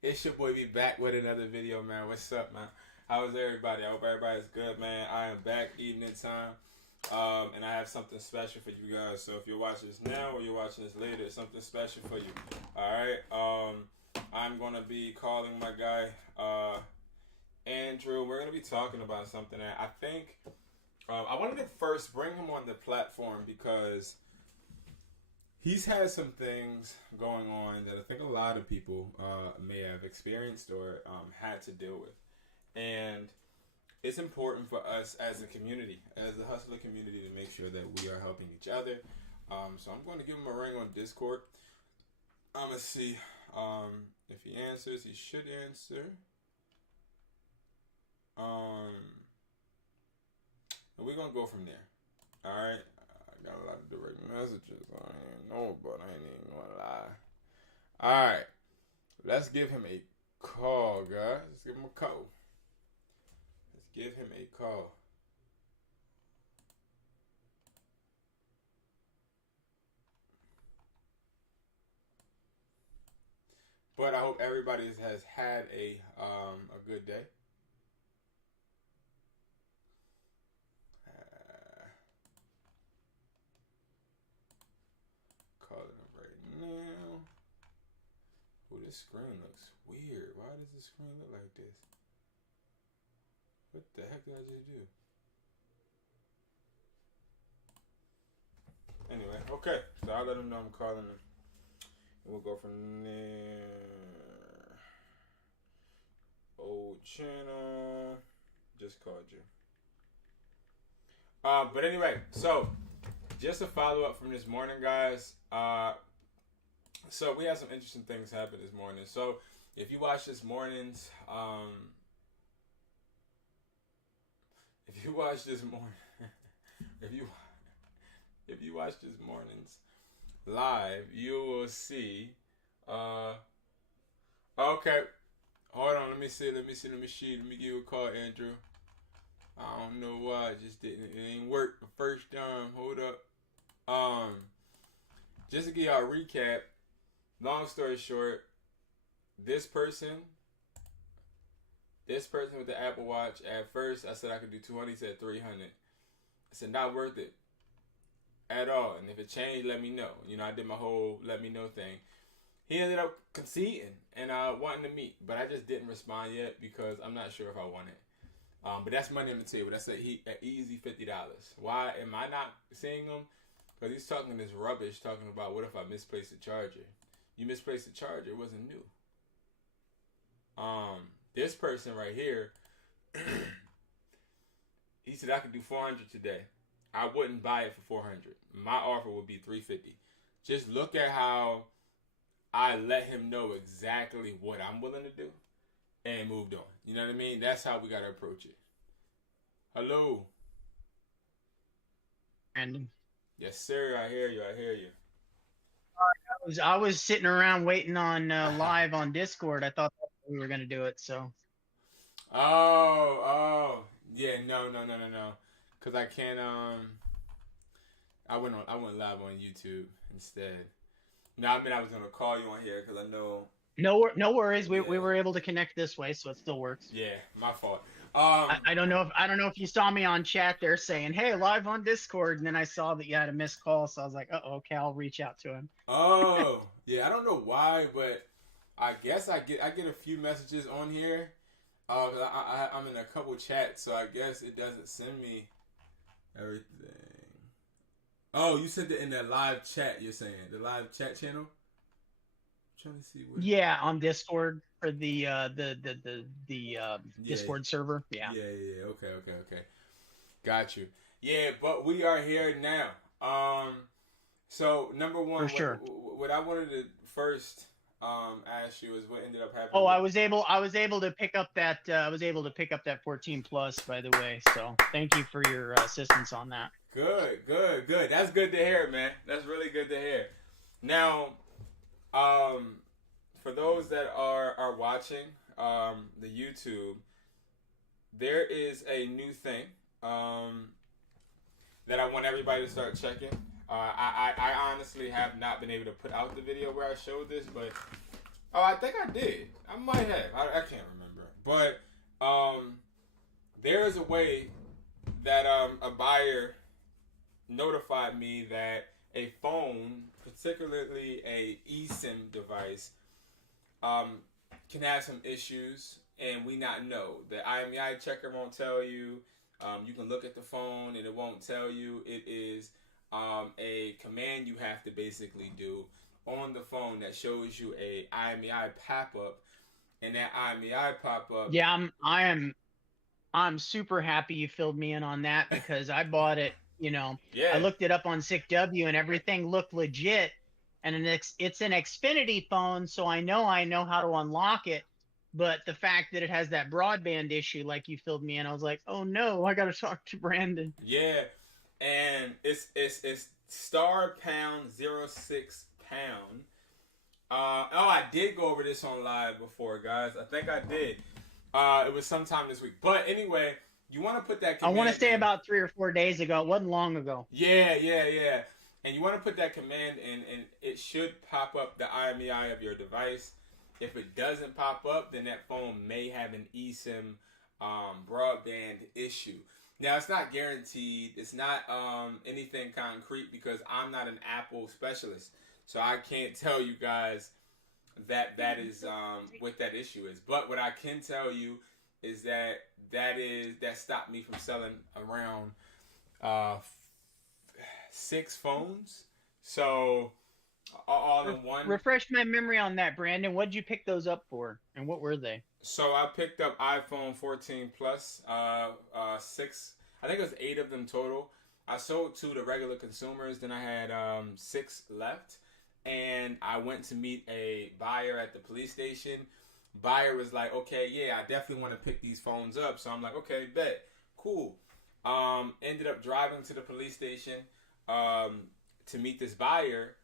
It's your boy, be back with another video, man. What's up, man? How is everybody? I hope everybody's good, man. I am back, evening time, and I have something special for you guys. So if you're watching this now or you're watching this later, it's something special for you. All right. I'm gonna be calling my guy Andrew. We're gonna be talking about something that I think I wanted to first bring him on the platform because he's had some things going on that I think a lot of people may have experienced or had to deal with. And it's important for us as a community, as the hustler community, to make sure that we are helping each other. So I'm going to give him a ring on Discord. I'm going to see if he answers. He should answer. And we're going to go from there. All right. Got a lot of direct messages. I ain't know, but I ain't even gonna lie. Alright. Let's give him a call, guys. Let's give him a call. Let's give him a call. But I hope everybody has had a good day. Now, oh, this screen looks weird. Why does the screen look like this? What the heck did I just do? Anyway, okay. So I'll let him know I'm calling him. And we'll go from there. Old channel. Just called you. But anyway, so just a follow up from this morning, guys. So we had some interesting things happen this morning. So if you watch this morning's, if you watch this morning's live, you will see. Okay, hold on. Let me give you a call, Andrew. I don't know why it ain't work the first time. Hold up. Just to give y'all a recap, long story short, this person with the Apple Watch, at first I said I could do 200, he said 300. I said not worth it at all. And if it changed, let me know. You know, I did my whole let me know thing. He ended up conceding and wanting to meet, but I just didn't respond yet because I'm not sure if I want it. But that's money on the table. That's an easy $50. Why am I not seeing him? Because he's talking this rubbish, talking about what if I misplaced the charger. You misplaced the charger. It wasn't new. This person right here, he said I could do 400 today. I wouldn't buy it for 400. My offer would be 350. Just look at how I let him know exactly what I'm willing to do and moved on. You know what I mean? That's how we got to approach it. Hello. Random. Yes, sir. I hear you. I was sitting around waiting on live on Discord. I thought we were gonna do it. So. Oh, yeah. No. Cause I can't. I went live on YouTube instead. No, I mean I was gonna call you on here because I know. No worries. We were able to connect this way, so it still works. Yeah, my fault. I don't know if you saw me on chat there saying, "Hey, live on Discord," and then I saw that you had a missed call, so I was like, "Oh, okay, I'll reach out to him." Oh, yeah, I don't know why, but I guess I get a few messages on here. I'm in a couple chats, so I guess it doesn't send me everything. Oh, you said that in that live chat. You're saying the live chat channel. I'm trying to see where. Yeah, on Discord for the Yeah, Discord server. Yeah, yeah. Okay. Got you. Yeah, but we are here now. So number for one, sure. what I wanted to first ask you is what ended up happening Oh, with. I was able to pick up that 14 plus, by the way. So thank you for your assistance on that. Good. That's good to hear, man. That's really good to hear. Now, um, for those that are watching the YouTube, there is a new thing that I want everybody to start checking. I honestly have not been able to put out the video where I showed this, but I think I did. I might have. I can't remember. But there is a way that a buyer notified me that a phone, particularly a eSIM device, can have some issues, and we not know. The IMEI checker won't tell you. You can look at the phone, and it won't tell you. It is a command you have to basically do on the phone that shows you a IMEI pop-up, and that IMEI pop-up. Yeah, I'm super happy you filled me in on that because I bought it. I Yeah. looked it up on SickW and everything looked legit. And it's an Xfinity phone, so I know how to unlock it. But the fact that it has that broadband issue, like you filled me in, I was like, oh no, I got to talk to Brandon. Yeah, and it's star pound 06 pound. I did go over this on live before, guys. I think I did. It was sometime this week. But anyway, you want to put that I command want to say in. about 3 or 4 days ago. It wasn't long ago. Yeah. And you want to put that command in, and it should pop up the IMEI of your device. If it doesn't pop up, then that phone may have an eSIM broadband issue. Now, it's not guaranteed. It's not anything concrete because I'm not an Apple specialist. So I can't tell you guys that is what that issue is. But what I can tell you is that stopped me from selling around 6 phones. So all in one. Refresh my memory on that, Brandon. What'd you pick those up for, and what were they? So I picked up iPhone 14 Plus, 6. I think it was 8 of them total. I sold 2 to regular consumers. Then I had 6 left, and I went to meet a buyer at the police station. Buyer was like, "Okay, yeah, I definitely want to pick these phones up." So I'm like, "Okay, bet, cool." Ended up driving to the police station to meet this buyer.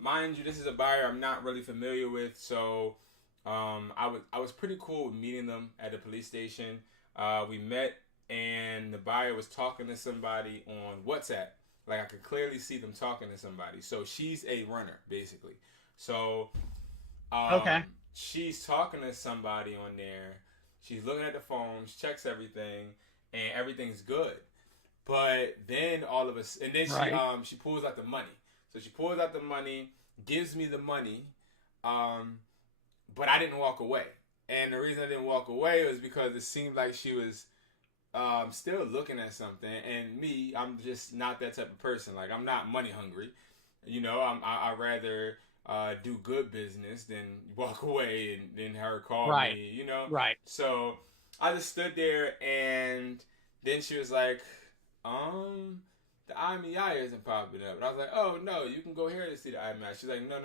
Mind you, this is a buyer I'm not really familiar with, so I was pretty cool with meeting them at the police station. We met, and the buyer was talking to somebody on WhatsApp. Like, I could clearly see them talking to somebody. So she's a runner, basically. So Okay. she's talking to somebody on there. She's looking at the phone, she checks everything, and everything's good. But then all of us, and then Right. she pulls out the money. So she pulls out the money, gives me the money, but I didn't walk away. And the reason I didn't walk away was because it seemed like she was still looking at something. And me, I'm just not that type of person. Like, I'm not money hungry. I rather do good business than walk away and then her call Right. me, Right. So I just stood there, and then she was like, the IMEI isn't popping up. And I was like, oh, no, you can go here to see the IMEI. She's like, no.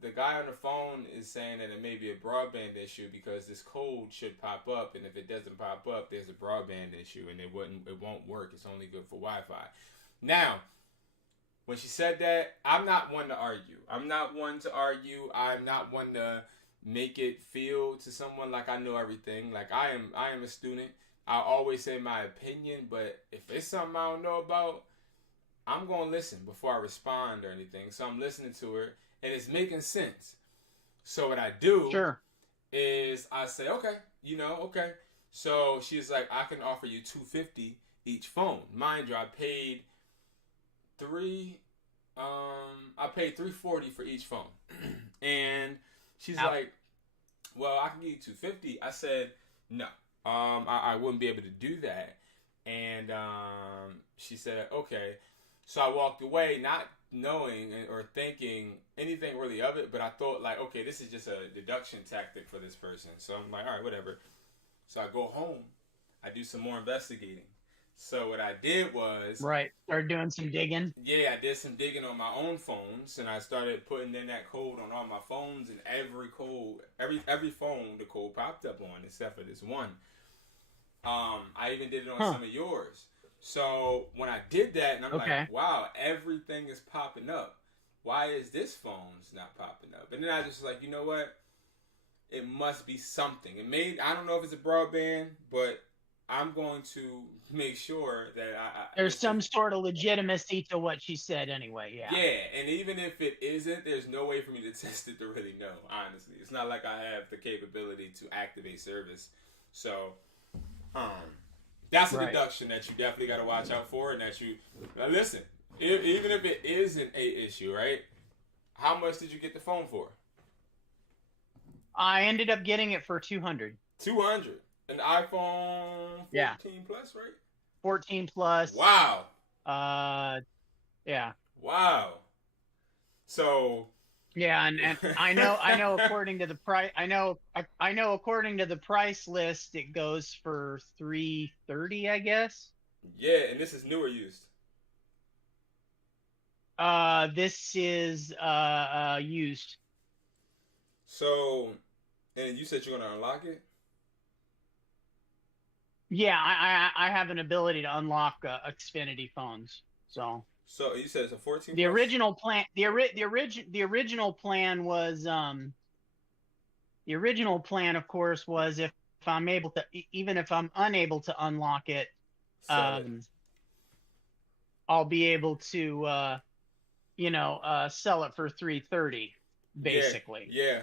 The guy on the phone is saying that it may be a broadband issue because this code should pop up, and if it doesn't pop up, there's a broadband issue, and it won't work. It's only good for Wi-Fi. Now, when she said that, I'm not one to argue. I'm not one to make it feel to someone like I know everything. Like, I am a student. I always say my opinion, but if it's something I don't know about, I'm going to listen before I respond or anything. So I'm listening to her, and it's making sense. So what I do Sure. is I say, okay, okay. So she's like, I can offer you $250 each phone. Mind you, I paid $340 for each phone. And she's like, well, I can give you $250. I said, no, I wouldn't be able to do that. And she said, okay. So I walked away, not knowing or thinking anything really of it, but I thought like, okay, this is just a deduction tactic for this person. So I'm like, all right, whatever. So I go home, I do some more investigating. So what I did was, start doing some digging. Yeah, I did some digging on my own phones, and I started putting in that code on all my phones, and every phone the code popped up on, except for this one. I even did it on some of yours. So when I did that, and I'm like, wow, everything is popping up. Why is this phone's not popping up? And then I just like, you know what? It must be something. I don't know if it's a broadband, but I'm going to make sure that there's some sort of legitimacy to what she said anyway. Yeah. Yeah, and even if it isn't, there's no way for me to test it to really know, honestly. It's not like I have the capability to activate service. So, that's a deduction that you definitely got to watch out for, and that you... Now listen, even if it isn't a issue, right? How much did you get the phone for? I ended up getting it for $200. $200. An iPhone 14 plus, right? 14 plus. Wow. Yeah. Wow. So. Yeah, and I know according to the price, I know according to the price list, it goes for $330, I guess. Yeah, and this is new or used? This is used. So, and you said you're gonna unlock it? Yeah, I have an ability to unlock Xfinity phones. So you said it's a 14. The original plan. The original plan was the original plan, of course, was if I'm able to, even if I'm unable to unlock it, I'll be able to sell it for $330, basically. Yeah.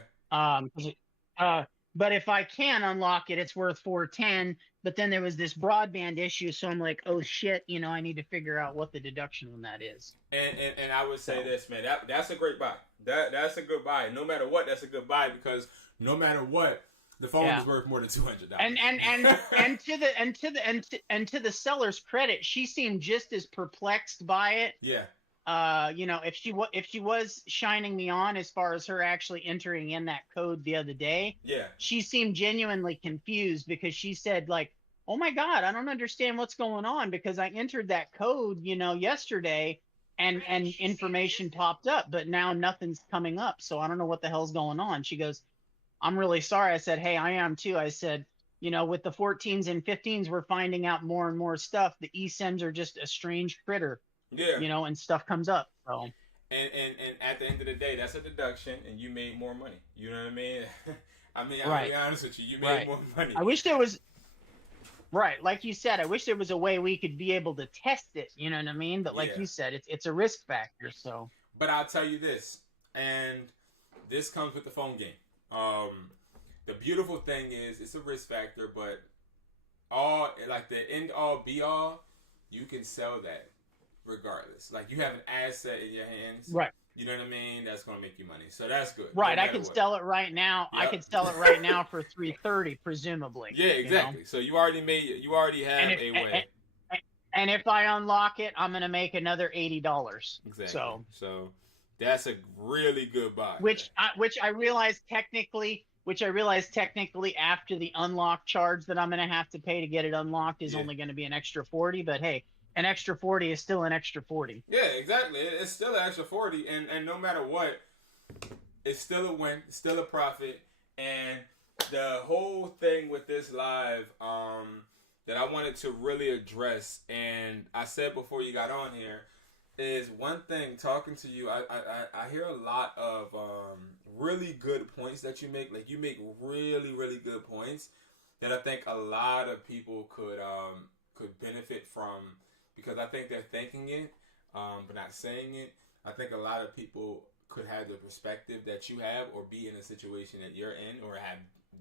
But if I can unlock it, it's worth $410. But then there was this broadband issue, so I'm like, oh shit, I need to figure out what the deduction on that is. And I would say this, man, that's a great buy. That's a good buy. No matter what, that's a good buy, because no matter what, the phone is worth more than $200. And to the seller's credit, she seemed just as perplexed by it. Yeah. If she was shining me on as far as her actually entering in that code the other day, she seemed genuinely confused, because she said like, oh my God, I don't understand what's going on, because I entered that code, yesterday and information popped up, but now nothing's coming up. So I don't know what the hell's going on. She goes, I'm really sorry. I said, hey, I am too. I said, with the 14s and 15s, we're finding out more and more stuff. The eSIMs are just a strange critter. Yeah. And stuff comes up. So. And at the end of the day, that's a deduction, and you made more money. You know what I mean? I'll be honest with you. You made more money. I wish there was. Right, like you said, I wish there was a way we could be able to test it. You know what I mean? But like you said, it's a risk factor. So. But I'll tell you this, and this comes with the phone game. The beautiful thing is it's a risk factor, but the end all be all, you can sell that. Regardless, like you have an asset in your hands, right? You know what I mean? That's gonna make you money, so that's good. Right, I could sell it right now. Yep. I could sell it right now for $330, presumably. Yeah, exactly. So you already have a way. And if I unlock it, I'm gonna make another $80. Exactly. So that's a really good buy. Which I realized technically after the unlock charge that I'm gonna have to pay to get it unlocked is only gonna be an extra $40. But hey. An extra 40 is still an extra 40. Yeah, exactly. It's still an extra 40, and no matter what, it's still a win, it's still a profit. And the whole thing with this live that I wanted to really address, and I said before you got on here, is one thing. Talking to you, I hear a lot of really good points that you make. Like, you make really, really good points that I think a lot of people could benefit from. Because I think they're thinking it, but not saying it. I think a lot of people could have the perspective that you have, or be in a situation that you're in, or have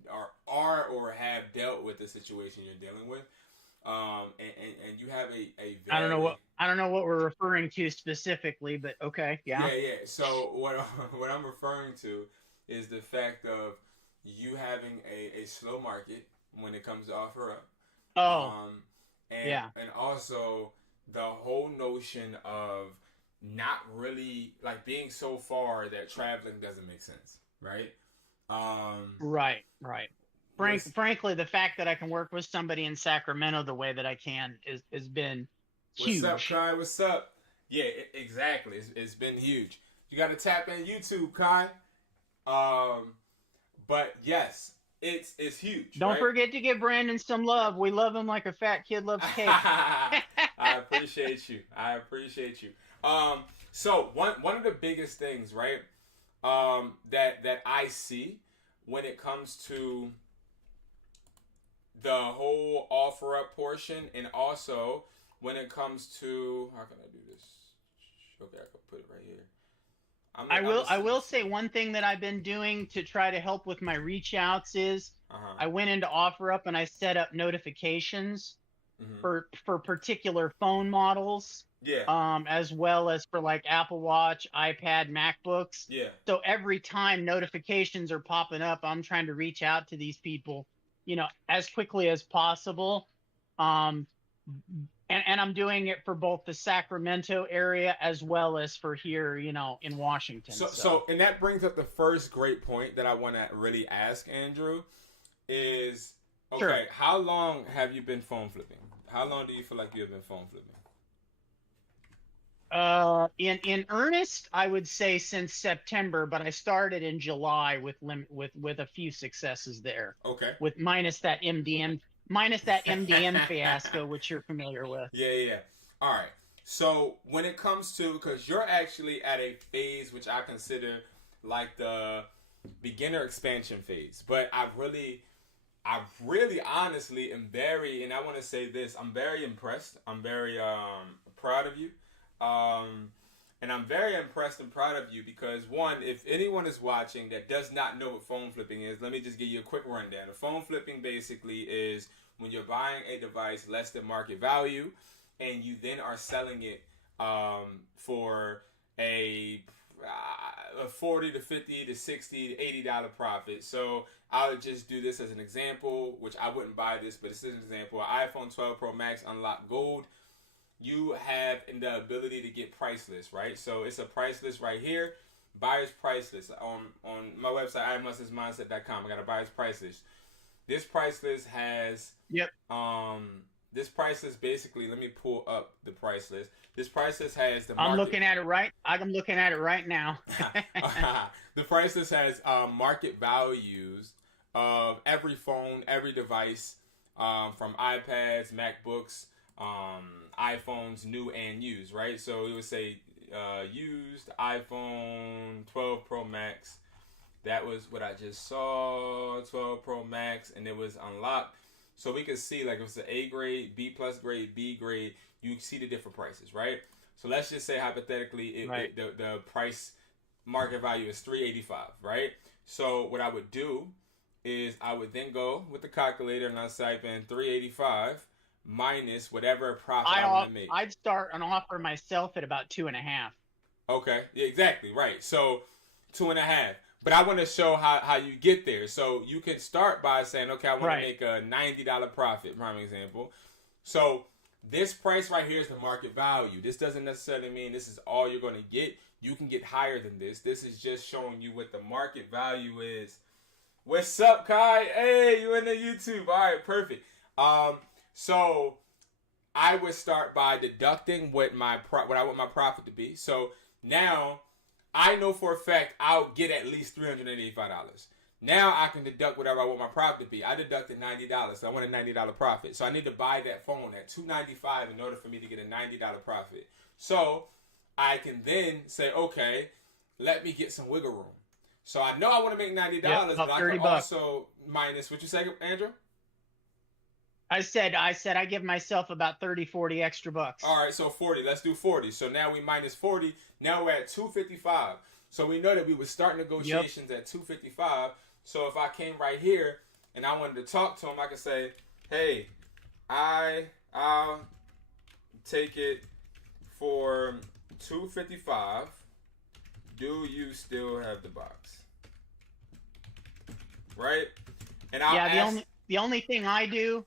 are or have dealt with the situation you're dealing with, and you have a very I don't know what we're referring to specifically, but okay, yeah. yeah. So what I'm referring to is the fact of you having a slow market when it comes to offer up, Oh, um, yeah. and also the whole notion of not really like being so far that traveling doesn't make sense, right? Right, right. Was Frankly, the fact that I can work with somebody in Sacramento the way that I can is has been What's up, huge. Kai? What's up? Yeah, exactly. It's been huge. You got to tap in YouTube, Kai. Um, but yes, it's huge, Don't right? forget to give Brandon some love. We love him like a fat kid loves cake. I appreciate you. I appreciate you. So one of the biggest things, right? That I see when it comes to the whole offer up portion, and also when it comes to how can I do this? Okay, I can put it right here. I will say one thing that I've been doing to try to help with my reach outs is I went into OfferUp and I set up notifications for particular phone models. Yeah. As well as for like Apple Watch, iPad, MacBooks. Yeah. So every time notifications are popping up, I'm trying to reach out to these people, as quickly as possible. And I'm doing it for both the Sacramento area as well as for here, in Washington. So and that brings up the first great point that I want to really ask Andrew is, okay, sure. How long have you been phone flipping? How long do you feel like you have been phone flipping? In earnest, I would say since September, but I started in July with a few successes there. Okay. With minus that MDM fiasco, which you're familiar with. Yeah. All right. So when it comes to, because you're actually at a phase which I consider like the beginner expansion phase, but I really honestly am very, and I want to say this, I'm very impressed. I'm very proud of you. And I'm very impressed and proud of you because, one, if anyone is watching that does not know what phone flipping is, let me just give you a quick rundown. The phone flipping basically is when you're buying a device less than market value and you then are selling it for a 40 to 50 to 60 to $80 profit. So I'll just do this as an example, which I wouldn't buy this, but this is an example. iPhone 12 Pro Max Unlocked Gold. You have the ability to get price lists, right? So it's a price list right here. Buyer's price list. On my website, imusclersmindset.com. I got a buyer's price list. This price list has... Yep. This price list basically, let me pull up the price list. This price list has the market... I'm looking at it right now. The price list has market values of every phone, every device, from iPads, MacBooks, iPhones, new and used, right? So it would say used iPhone 12 Pro Max. That was what I just saw, 12 Pro Max, and it was unlocked. So we could see, like, if it's an A grade, B plus grade, B grade, you see the different prices, right? So let's just say hypothetically, the price market value is $385, right? So what I would do is I would then go with the calculator and I'll type in $385 minus whatever profit I want to make. I'd start an offer myself at about 2.5. Okay, yeah, exactly, right. So 2.5. But I want to show how you get there. So you can start by saying, okay, I want to make a $90 profit, prime example. So this price right here is the market value. This doesn't necessarily mean this is all you're going to get. You can get higher than this. This is just showing you what the market value is. What's up, Kai? Hey, you in the YouTube. All right, perfect. So I would start by deducting what I want my profit to be. So now I know for a fact I'll get at least $385. Now I can deduct whatever I want my profit to be. I deducted $90. So I want a $90 profit. So I need to buy that phone at $295 in order for me to get a $90 profit. So I can then say, okay, let me get some wiggle room. So I know I want to make $90, but I can also minus, what you say, Andrew? I said I give myself about 30, 40 extra bucks. All right, so 40. Let's do 40. So now we minus 40. Now we're at 255. So we know that we would start negotiations at 255. So if I came right here and I wanted to talk to him, I could say, hey, I'll take it for $255. Do you still have the box? Right? And I'll ask, the only thing I do,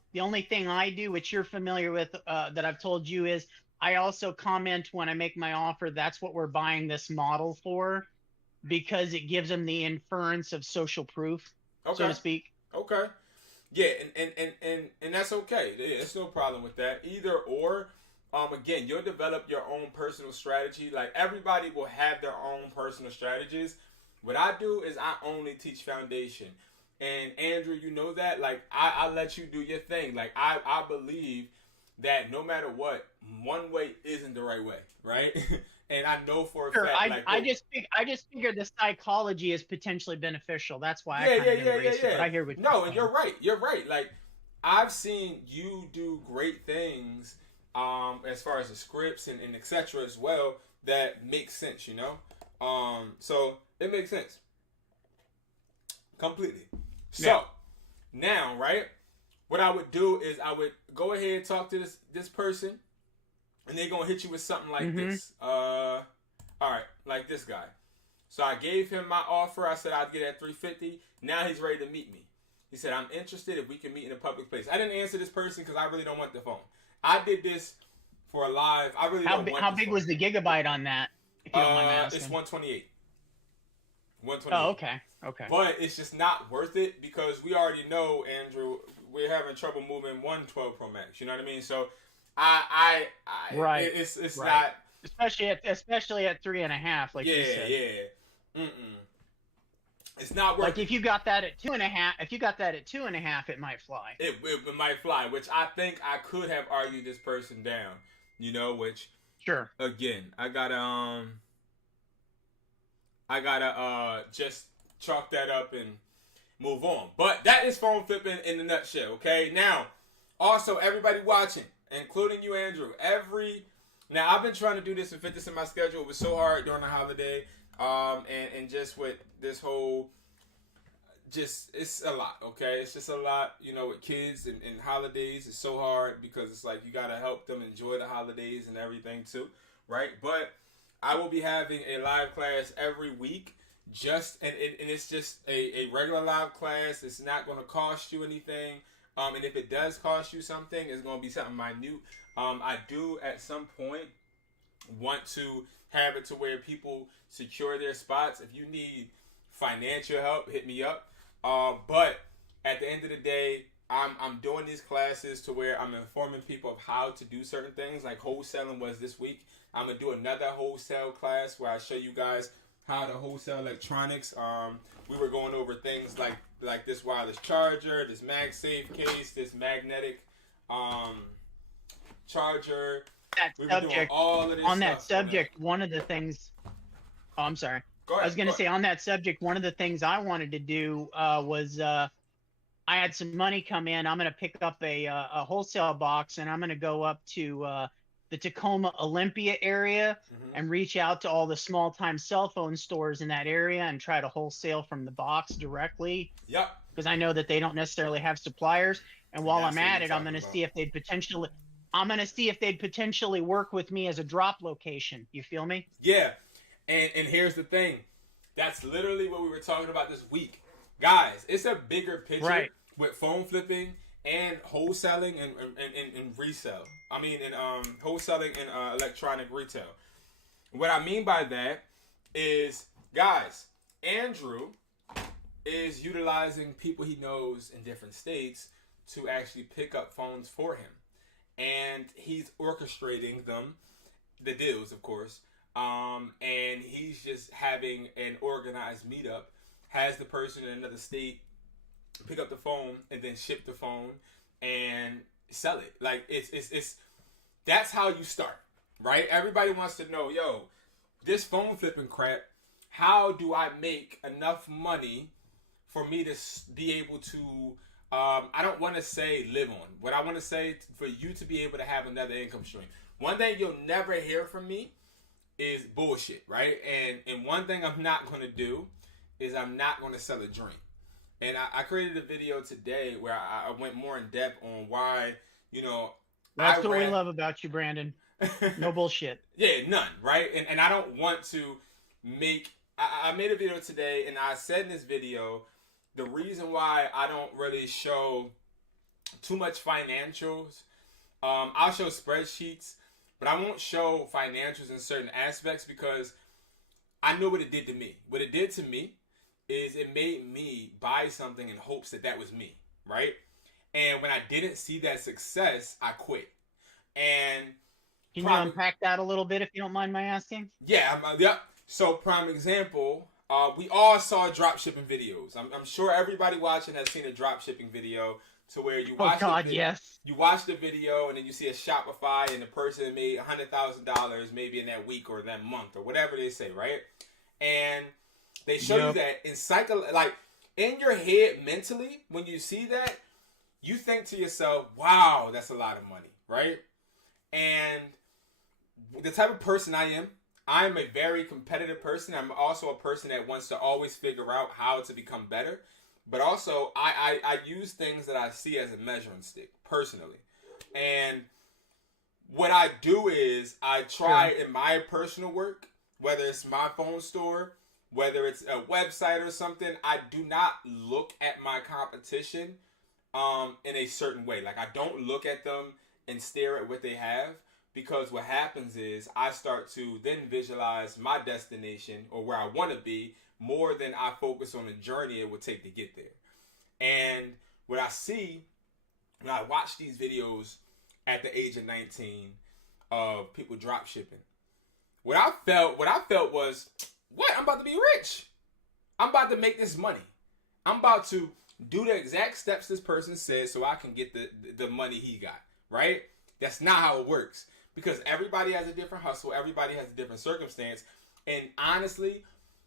which you're familiar with, that I've told you, is I also comment when I make my offer, that's what we're buying this model for, because it gives them the inference of social proof, so to speak. Okay. Yeah, and that's okay. Yeah, there's no problem with that. Either or. Again, you'll develop your own personal strategy. Like, everybody will have their own personal strategies. What I do is I only teach foundation. And Andrew, you know that. Like, I let you do your thing. Like, I believe that no matter what, one way isn't the right way, right? And I know for a fact. I just figured the psychology is potentially beneficial. That's why I kind of embrace it. But I hear what you're saying. And you're right. You're right. Like, I've seen you do great things, as far as the scripts and etc. as well, that makes sense, you know? So it makes sense. Completely. So now, right, what I would do is I would go ahead and talk to this person, and they're gonna hit you with something like this. All right, like this guy. So I gave him my offer. I said I'd get it at $350. Now he's ready to meet me. He said, I'm interested if we can meet in a public place. I didn't answer this person because I really don't want the phone. I did this for a live. I really don't want How big was the gigabyte on that? If you don't mind me asking. It's 128. 128. Oh, okay. Okay. But it's just not worth it because we already know, Andrew, we're having trouble moving 112 Pro Max. You know what I mean? So right. It's not, especially at 3.5, like you said. Yeah. It's not worth. Like if you got that at 2.5, it might fly. It might fly, which I think I could have argued this person down. You know, which sure. Again, I gotta just chalk that up and move on. But that is phone flipping in a nutshell. Okay, now also everybody watching, including you, Andrew. Now I've been trying to do this and fit this in my schedule. It was so hard during the holiday. And just with this whole, it's a lot, okay? It's just a lot, you know, with kids and holidays. It's so hard because it's like you got to help them enjoy the holidays and everything too, right? But I will be having a live class every week, and it's just a regular live class. It's not going to cost you anything. And if it does cost you something, it's going to be something minute. I do at some point want to have it to where people secure their spots. If you need financial help, hit me up. But at the end of the day, I'm doing these classes to where I'm informing people of how to do certain things, like wholesaling was this week. I'm gonna do another wholesale class where I show you guys how to wholesale electronics. We were going over things like this wireless charger, this MagSafe case, this magnetic charger. On that subject, one of the things. Oh, I'm sorry. Go ahead, I was going to say on that subject, one of the things I wanted to do was I had some money come in. I'm going to pick up a wholesale box, and I'm going to go up to the Tacoma Olympia area and reach out to all the small-time cell phone stores in that area and try to wholesale from the box directly. Yep. Because I know that they don't necessarily have suppliers. And while I'm at it, I'm going to see if they'd potentially work with me as a drop location. You feel me? Yeah. And here's the thing. That's literally what we were talking about this week. Guys, it's a bigger picture with phone flipping and wholesaling and resale. I mean, wholesaling and electronic retail. What I mean by that is, guys, Andrew is utilizing people he knows in different states to actually pick up phones for him. And he's orchestrating them, the deals, of course. And he's just having an organized meetup, has the person in another state pick up the phone and then ship the phone and sell it. Like it's that's how you start, right? Everybody wants to know, yo, this phone flipping crap, how do I make enough money for me to be able to I don't want to say live on. What I want to say for you to be able to have another income stream. One thing you'll never hear from me is bullshit, right? And one thing I'm not going to do is I'm not going to sell a dream. And I created a video today where I went more in depth on why, you know, That's what we love about you, Brandon. No bullshit. Yeah, none, right? And I don't want to make... I made a video today, and I said in this video, the reason why I don't really show too much financials, I'll show spreadsheets, but I won't show financials in certain aspects because I know what it did to me. What it did to me is it made me buy something in hopes that that was me, right? And when I didn't see that success, I quit. And can you unpack that a little bit if you don't mind my asking? Yeah, yep. So prime example, we all saw drop shipping videos. I'm sure everybody watching has seen a drop shipping video to where you watch you watch the video and then you see a Shopify and the person made $100,000 maybe in that week or that month or whatever they say, right? And they show you that in your head mentally, when you see that, you think to yourself, wow, that's a lot of money, right? And the type of person I am, I'm a very competitive person. I'm also a person that wants to always figure out how to become better. But also, I use things that I see as a measuring stick, personally. And what I do is I try in my personal work, whether it's my phone store, whether it's a website or something, I do not look at my competition in a certain way. Like, I don't look at them and stare at what they have, because what happens is I start to then visualize my destination or where I want to be more than I focus on the journey it would take to get there. And what I see when I watch these videos at the age of 19 of people drop shipping, what I felt was, what? I'm about to be rich. I'm about to make this money. I'm about to do the exact steps this person said so I can get the money he got, right? That's not how it works, because everybody has a different hustle. Everybody has a different circumstance. And honestly,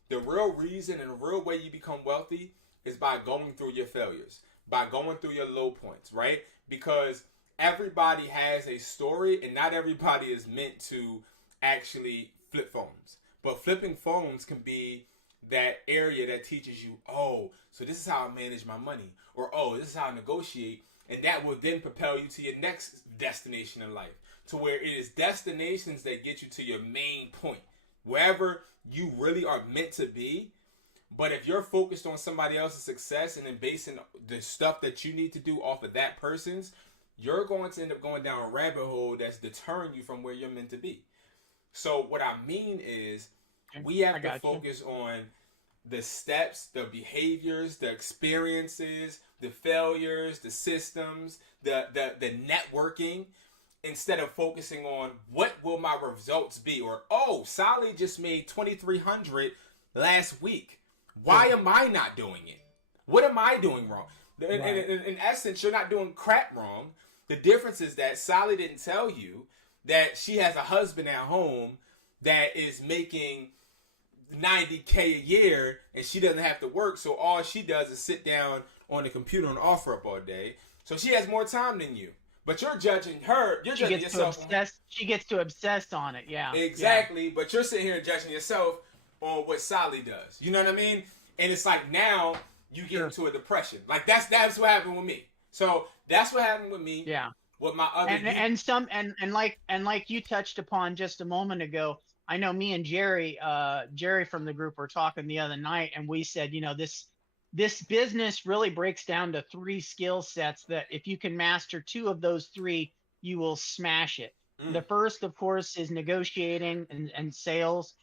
the real reason and the real way you become wealthy is by going through your failures, by going through your low points, right? Because everybody has a story and not everybody is meant to actually flip phones. But flipping phones can be that area that teaches you, oh, so this is how I manage my money, or oh, this is how I negotiate, and that will then propel you to your next destination in life, to where it is destinations that get you to your main point, wherever you really are meant to be. But if you're focused on somebody else's success and then basing the stuff that you need to do off of that person's, you're going to end up going down a rabbit hole that's deterring you from where you're meant to be. So what I mean is, we have to focus on the steps, the behaviors, the experiences, the failures, the systems, the networking, instead of focusing on what will my results be, or oh, Sally just made $2,300 last week. Why am I not doing it? What am I doing wrong? In essence, you're not doing crap wrong. The difference is that Sally didn't tell you that she has a husband at home that is making $90K a year and she doesn't have to work, so all she does is sit down on the computer and offer up all day. So she has more time than you. But you're judging her. You're judging yourself. She gets to obsess on it. Yeah. Exactly. Yeah. But you're sitting here judging yourself on what Sally does. You know what I mean? And it's like now you get into a depression. Like that's what happened with me. So that's what happened with me. Yeah. With my other and like you touched upon just a moment ago. I know me and Jerry from the group were talking the other night, and we said, you know, this business really breaks down to 3 skill sets that if you can master 2 of those 3, you will smash it. The first, of course, is negotiating and sales.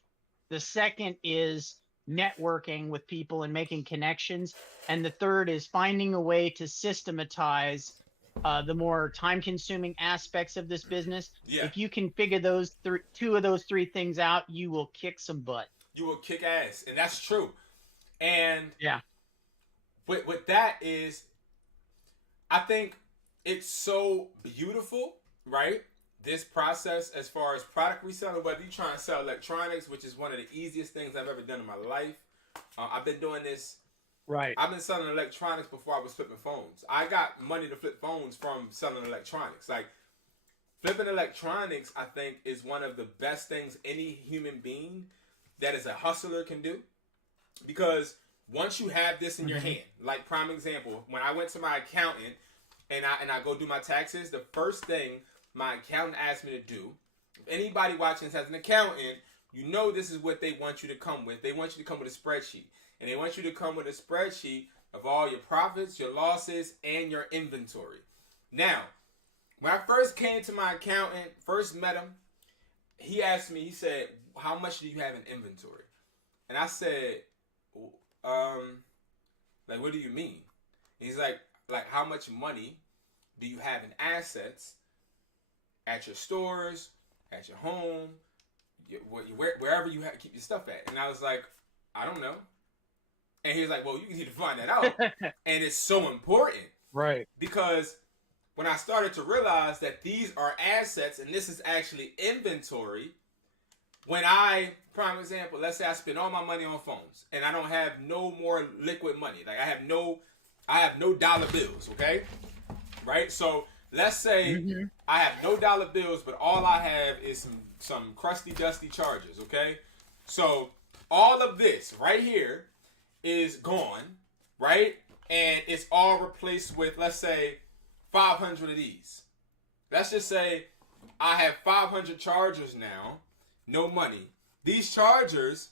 The second is networking with people and making connections. And the third is finding a way to systematize the more time-consuming aspects of this business. Yeah. If you can figure those 2 of those 3 things out, you will kick some butt. You will kick ass, and that's true. And yeah, what that is, I think it's so beautiful, right? This process, as far as product reselling, whether you're trying to sell electronics, which is one of the easiest things I've ever done in my life. I've been doing this. Right. I've been selling electronics before I was flipping phones. I got money to flip phones from selling electronics. Like, flipping electronics, I think, is one of the best things any human being that is a hustler can do. Because once you have this in your hand, like prime example, when I went to my accountant and I go do my taxes, the first thing my accountant asked me to do, if anybody watching this has an accountant, you know this is what they want you to come with. They want you to come with a spreadsheet. And they want you to come with a spreadsheet of all your profits, your losses, and your inventory. Now, when I first came to my accountant, first met him, he asked me, he said, how much do you have in inventory? And I said, like, what do you mean? And he's like, how much money do you have in assets at your stores, at your home, wherever you keep your stuff at? And I was like, I don't know. And he was like, well, you need to find that out. And it's so important. Right. Because when I started to realize that these are assets and this is actually inventory, when prime example, let's say I spend all my money on phones and I don't have no more liquid money. Like I have no dollar bills, okay? Right? So let's say I have no dollar bills, but all I have is some crusty, dusty charges, okay? So all of this right here is gone, right? And it's all replaced with, let's say, 500 of these. Let's just say I have 500 chargers now, no money. These chargers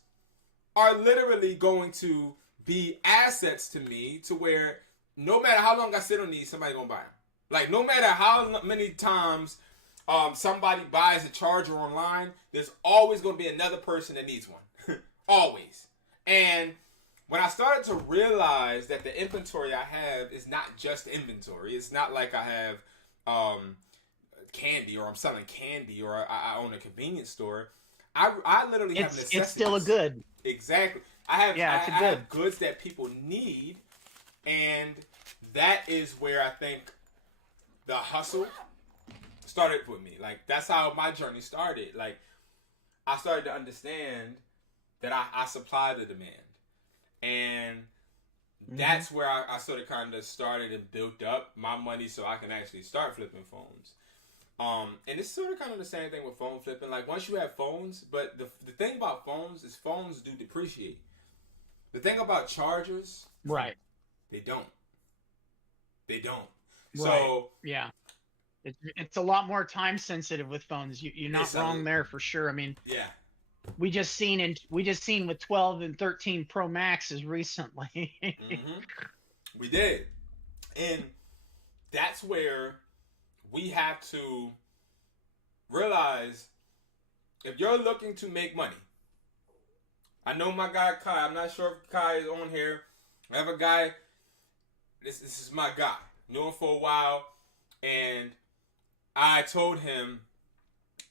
are literally going to be assets to me to where no matter how long I sit on these, somebody's going to buy them. Like, no matter how many times somebody buys a charger online, there's always going to be another person that needs one. Always. And when I started to realize that the inventory I have is not just inventory, it's not like I have candy or I'm selling candy or I own a convenience store. I literally have necessities. It's still a good. Exactly. I have goods that people need, and that is where I think the hustle started with me. Like, that's how my journey started. Like, I started to understand that I supply the demand. And that's where I sort of kind of started and built up my money so I can actually start flipping phones. And it's sort of kind of the same thing with phone flipping. Like, once you have phones, but the thing about phones is phones do depreciate. The thing about chargers, right? They don't. Right. So yeah, it's a lot more time sensitive with phones. You're not wrong there for sure. I mean, yeah. We just seen with 12 and 13 Pro Maxes recently. We did. And that's where we have to realize if you're looking to make money. I know my guy Kai, I'm not sure if Kai is on here. I have a guy, this is my guy. Knew him for a while, and I told him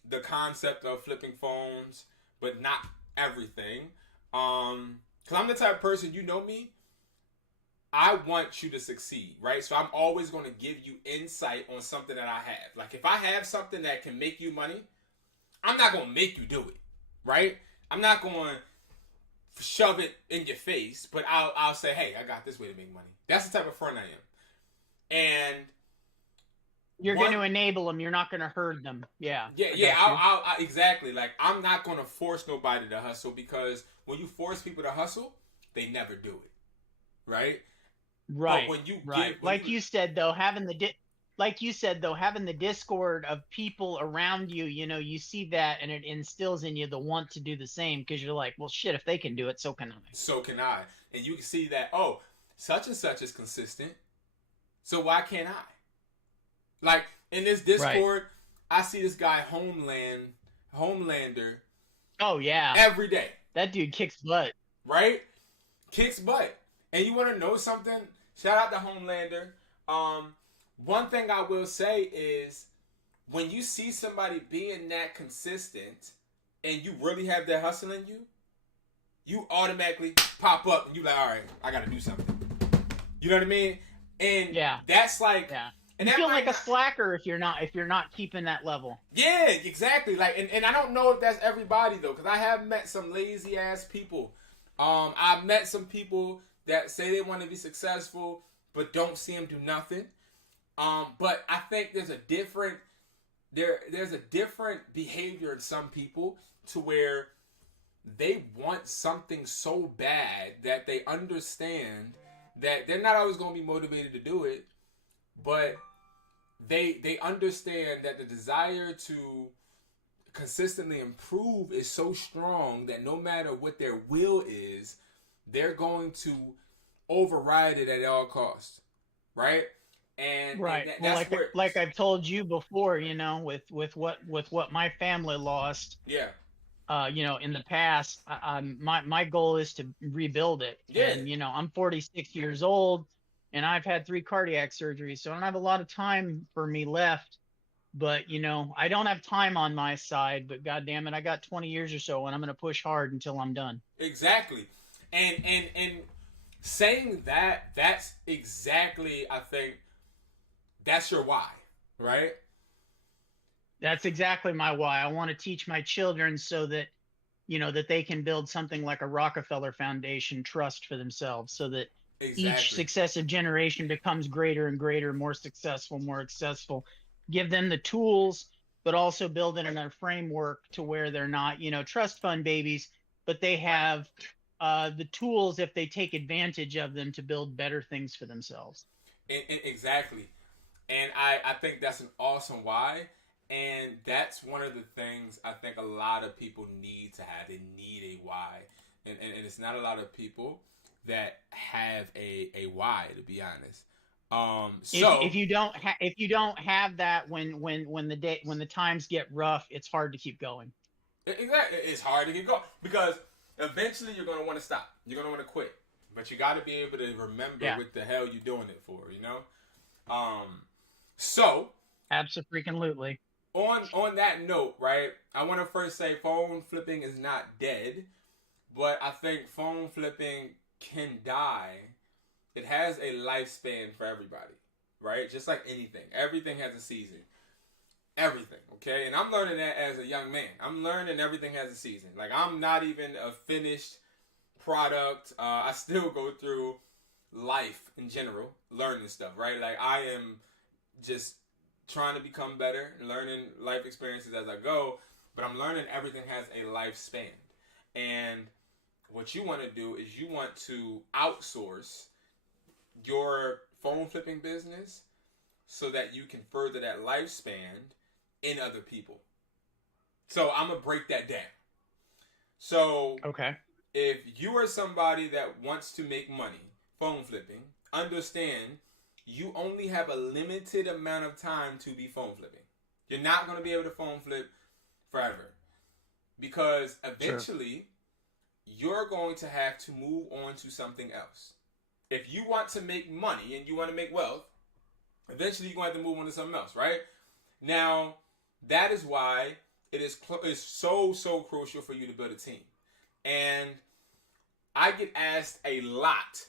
the concept of flipping phones, but not everything. Because I'm the type of person, you know me, I want you to succeed, right? So I'm always going to give you insight on something that I have. Like, if I have something that can make you money, I'm not going to make you do it, right? I'm not going to shove it in your face, but I'll say, hey, I got this way to make money. That's the type of friend I am. And you're going to enable them. You're not going to herd them. Yeah. Yeah. I exactly. Like, I'm not going to force nobody to hustle, because when you force people to hustle, they never do it. Right. Right. But when you like you said though, having the Discord of people around you, you see that, and it instills in you the want to do the same, because you're like, well, shit, if they can do it, so can I. So can I. And you can see that, oh, such and such is consistent, so why can't I? Like, in this Discord, I see this guy Homelander. Oh yeah. Every day. That dude kicks butt. Right? Kicks butt. And you want to know something? Shout out to Homelander. One thing I will say is, when you see somebody being that consistent and you really have that hustle in you, you automatically pop up and you like, all right, I got to do something. You know what I mean? And that's like, and you feel like a slacker if you're not keeping that level. Yeah, exactly. Like, and I don't know if that's everybody though, because I have met some lazy ass people. I've met some people that say they want to be successful but don't see them do nothing. But I think there's a different behavior in some people, to where they want something so bad that they understand that they're not always going to be motivated to do it, but they understand that the desire to consistently improve is so strong that no matter what their will is, they're going to override it at all costs, right? Right. And Well, that's where, like I've told you before, you know, with what my family lost, yeah, you know, in the past, my goal is to rebuild it. yeah, And you know, I'm 46 years old, and I've had 3 cardiac surgeries, so I don't have a lot of time for me left. But you know, I don't have time on my side. But God damn it, I got 20 years or so, and I'm gonna push hard until I'm done. exactly. And saying that, that's exactly, I think, that's your why, right? That's exactly my why. I want to teach my children so that you know that they can build something like a Rockefeller Foundation trust for themselves, so that each Exactly. successive generation becomes greater and greater, more successful. Give them the tools, but also build it in a framework to where they're not, you know, trust fund babies, but they have the tools if they take advantage of them to build better things for themselves. Exactly. And I think that's an awesome why. And that's one of the things I think a lot of people need to have. They need a why. And it's not a lot of people that have a why, to be honest. If So you don't if you don't have that when the times get rough, it's hard to keep going. exactly, it's hard to get going because eventually you're gonna want to stop. You're gonna want to quit, but you got to be able to remember Yeah, what the hell you're doing it for. You know. So absolutely. on that note, right? I want to first say phone flipping is not dead, but I think phone flipping can die. It has a lifespan for everybody, right? Just like anything, everything has a season. Everything, okay? And I'm learning that as a young man. I'm learning everything has a season. Like, I'm not even a finished product. I still go through life in general, learning stuff, right? Like, I am just trying to become better, learning life experiences as I go, but I'm learning everything has a lifespan. And what you want to do is you want to outsource your phone flipping business so that you can further that lifespan in other people. So I'm gonna break that down. So Okay. if you are somebody that wants to make money phone flipping, understand you only have a limited amount of time to be phone flipping. You're not gonna be able to phone flip forever because Sure. eventually you're going to have to move on to something else. If you want to make money and you want to make wealth, eventually you're going to have to move on to something else, right? Now, that is why it's so crucial for you to build a team. And I get asked a lot,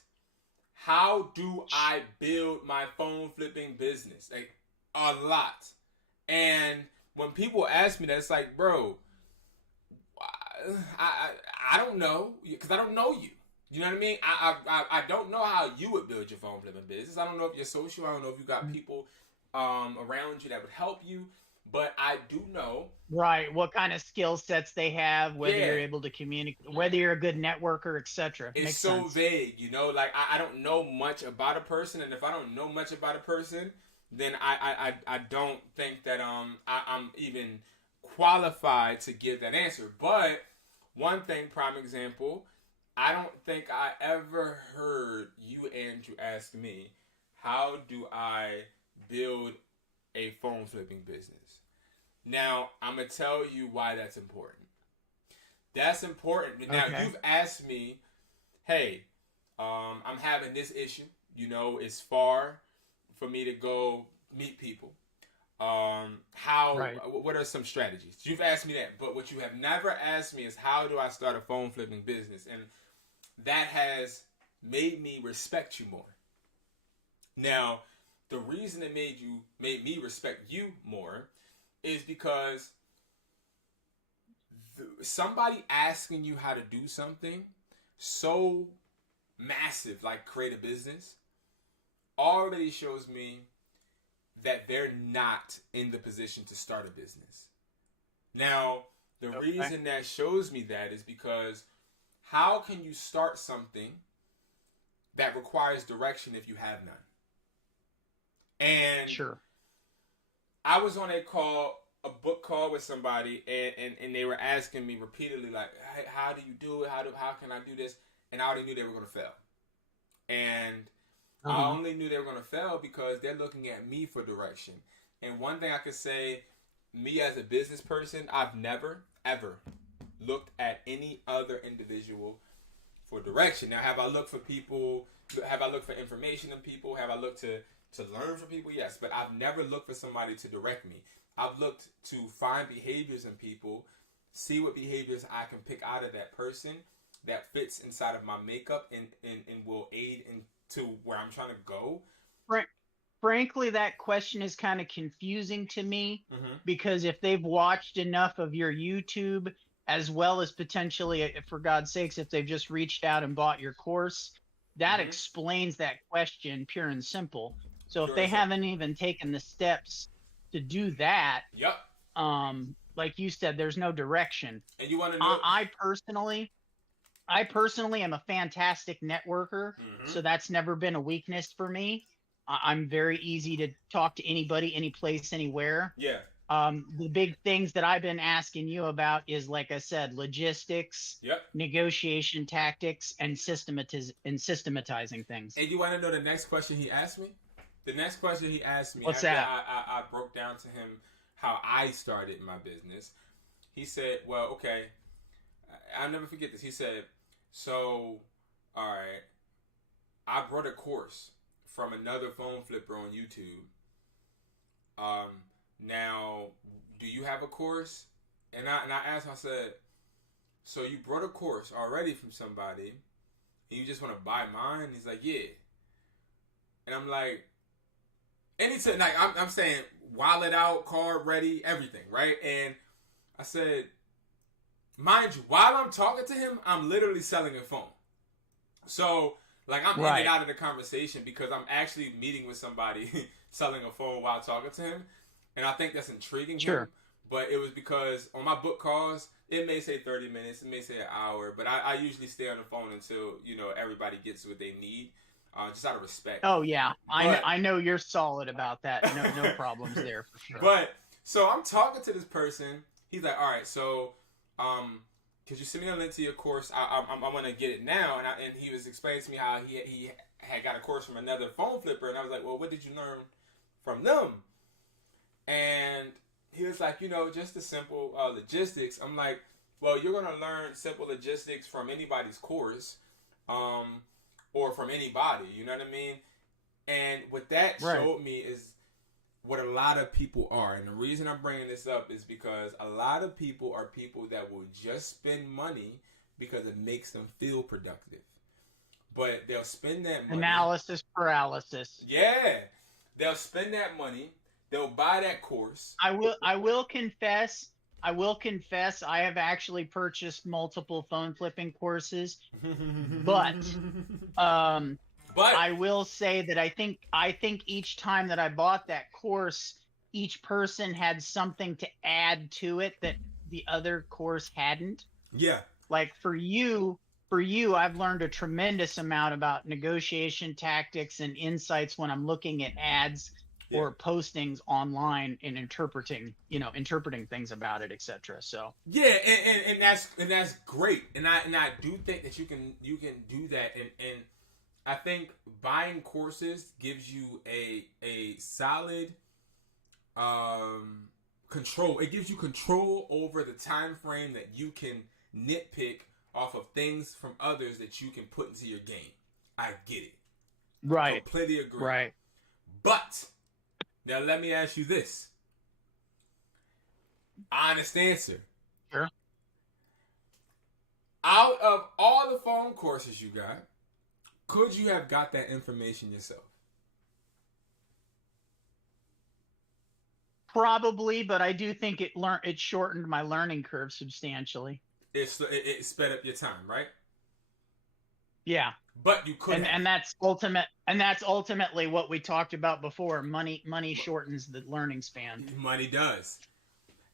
how do I build my phone flipping business? Like, a lot. And when people ask me that, it's like, bro, I don't know because I don't know you. You know what I mean? I don't know how you would build your phone flipping business. I don't know if you're social. I don't know if you got people around you that would help you. But I do know. Right. What kind of skill sets they have, whether Yeah, you're able to communicate, whether you're a good networker, etc. it's Makes so sense. vague, you know. Like I don't know much about a person, and if I don't know much about a person, then I don't think that I'm even qualified to give that answer. But one thing, prime example, I don't think I ever heard you, Andrew, ask me, how do I build a phone flipping business? Now, I'm going to tell you why that's important. That's important. Now, Okay. you've asked me, hey, I'm having this issue. You know, it's far for me to go meet people. Right. What are some strategies? You've asked me that, but what you have never asked me is how do I start a phone flipping business? And that has made me respect you more. Now, the reason it made me respect you more is because somebody asking you how to do something so massive, like create a business, already shows me that they're not in the position to start a business. Now, The reason that shows me that is because how can you start something that requires direction if you have none? And sure. I was on a book call with somebody, and they were asking me repeatedly, like, hey, how do you do it? How can I do this? And I already knew they were going to fail. And I only knew they were going to fail because they're looking at me for direction. And one thing I could say, me as a business person, I've never, ever looked at any other individual for direction. Now, have I looked for people? Have I looked for information in people? Have I looked to learn from people? Yes, but I've never looked for somebody to direct me. I've looked to find behaviors in people, see what behaviors I can pick out of that person that fits inside of my makeup and will aid into where I'm trying to go. Frankly, that question is kind of confusing to me because if they've watched enough of your YouTube, as well as potentially, for God's sakes, if they've just reached out and bought your course, that explains that question pure and simple. So if they haven't even taken the steps to do that, like you said, there's no direction. And you want to know? I personally am a fantastic networker, so that's never been a weakness for me. I'm very easy to talk to anybody, any place, anywhere. Yeah. The big things that I've been asking you about is, like I said, logistics, negotiation tactics, and systematizing things. And you want to know the next question he asked me? The next question he asked me, what's after that? I broke down to him how I started my business. He said, well, okay, I'll never forget this. He said, so, all right, I brought a course from another phone flipper on YouTube. Now, do you have a course? And I asked him, I said, so you brought a course already from somebody, and you just want to buy mine? He's like, yeah. And I'm like, anytime, like I'm saying, wallet out, card ready, everything, right? And I said, mind you, while I'm talking to him, I'm literally selling a phone. So, like, I'm in and out of the conversation because I'm actually meeting with somebody selling a phone while talking to him. And I think that's intriguing him. But it was because on my book calls, it may say 30 minutes, it may say an hour, but I usually stay on the phone until, everybody gets what they need, just out of respect. Oh, yeah. I know you're solid about that. No problems there for sure. But, so I'm talking to this person. He's like, all right, so, could you send me a link to your course? I want to get it now. And he was explaining to me how he had got a course from another phone flipper. And I was like, well, what did you learn from them? And he was like, just the simple logistics. I'm like, well, you're going to learn simple logistics from anybody's course or from anybody. You know what I mean? And what that showed me is what a lot of people are. And the reason I'm bringing this up is because a lot of people are people that will just spend money because it makes them feel productive. But they'll spend that money. Analysis paralysis. Yeah. They'll spend that money. They'll buy that course. I will confess, I have actually purchased multiple phone flipping courses, but I will say that I think each time that I bought that course, each person had something to add to it that the other course hadn't. Yeah. Like for you, I've learned a tremendous amount about negotiation tactics and insights when I'm looking at ads or postings online and interpreting things about it, etc. So yeah, and that's great, and I do think that you can do that, and I think buying courses gives you a solid control. It gives you control over the time frame that you can nitpick off of things from others that you can put into your game. I get it. Right. Completely agree. Right. But now let me ask you this. Honest answer. Sure. Out of all the phone courses you got, could you have got that information yourself? Probably, but I do think it shortened my learning curve substantially. It sped up your time, right? Yeah. But you couldn't. And that's ultimately what we talked about before. Money shortens the learning span. Money does.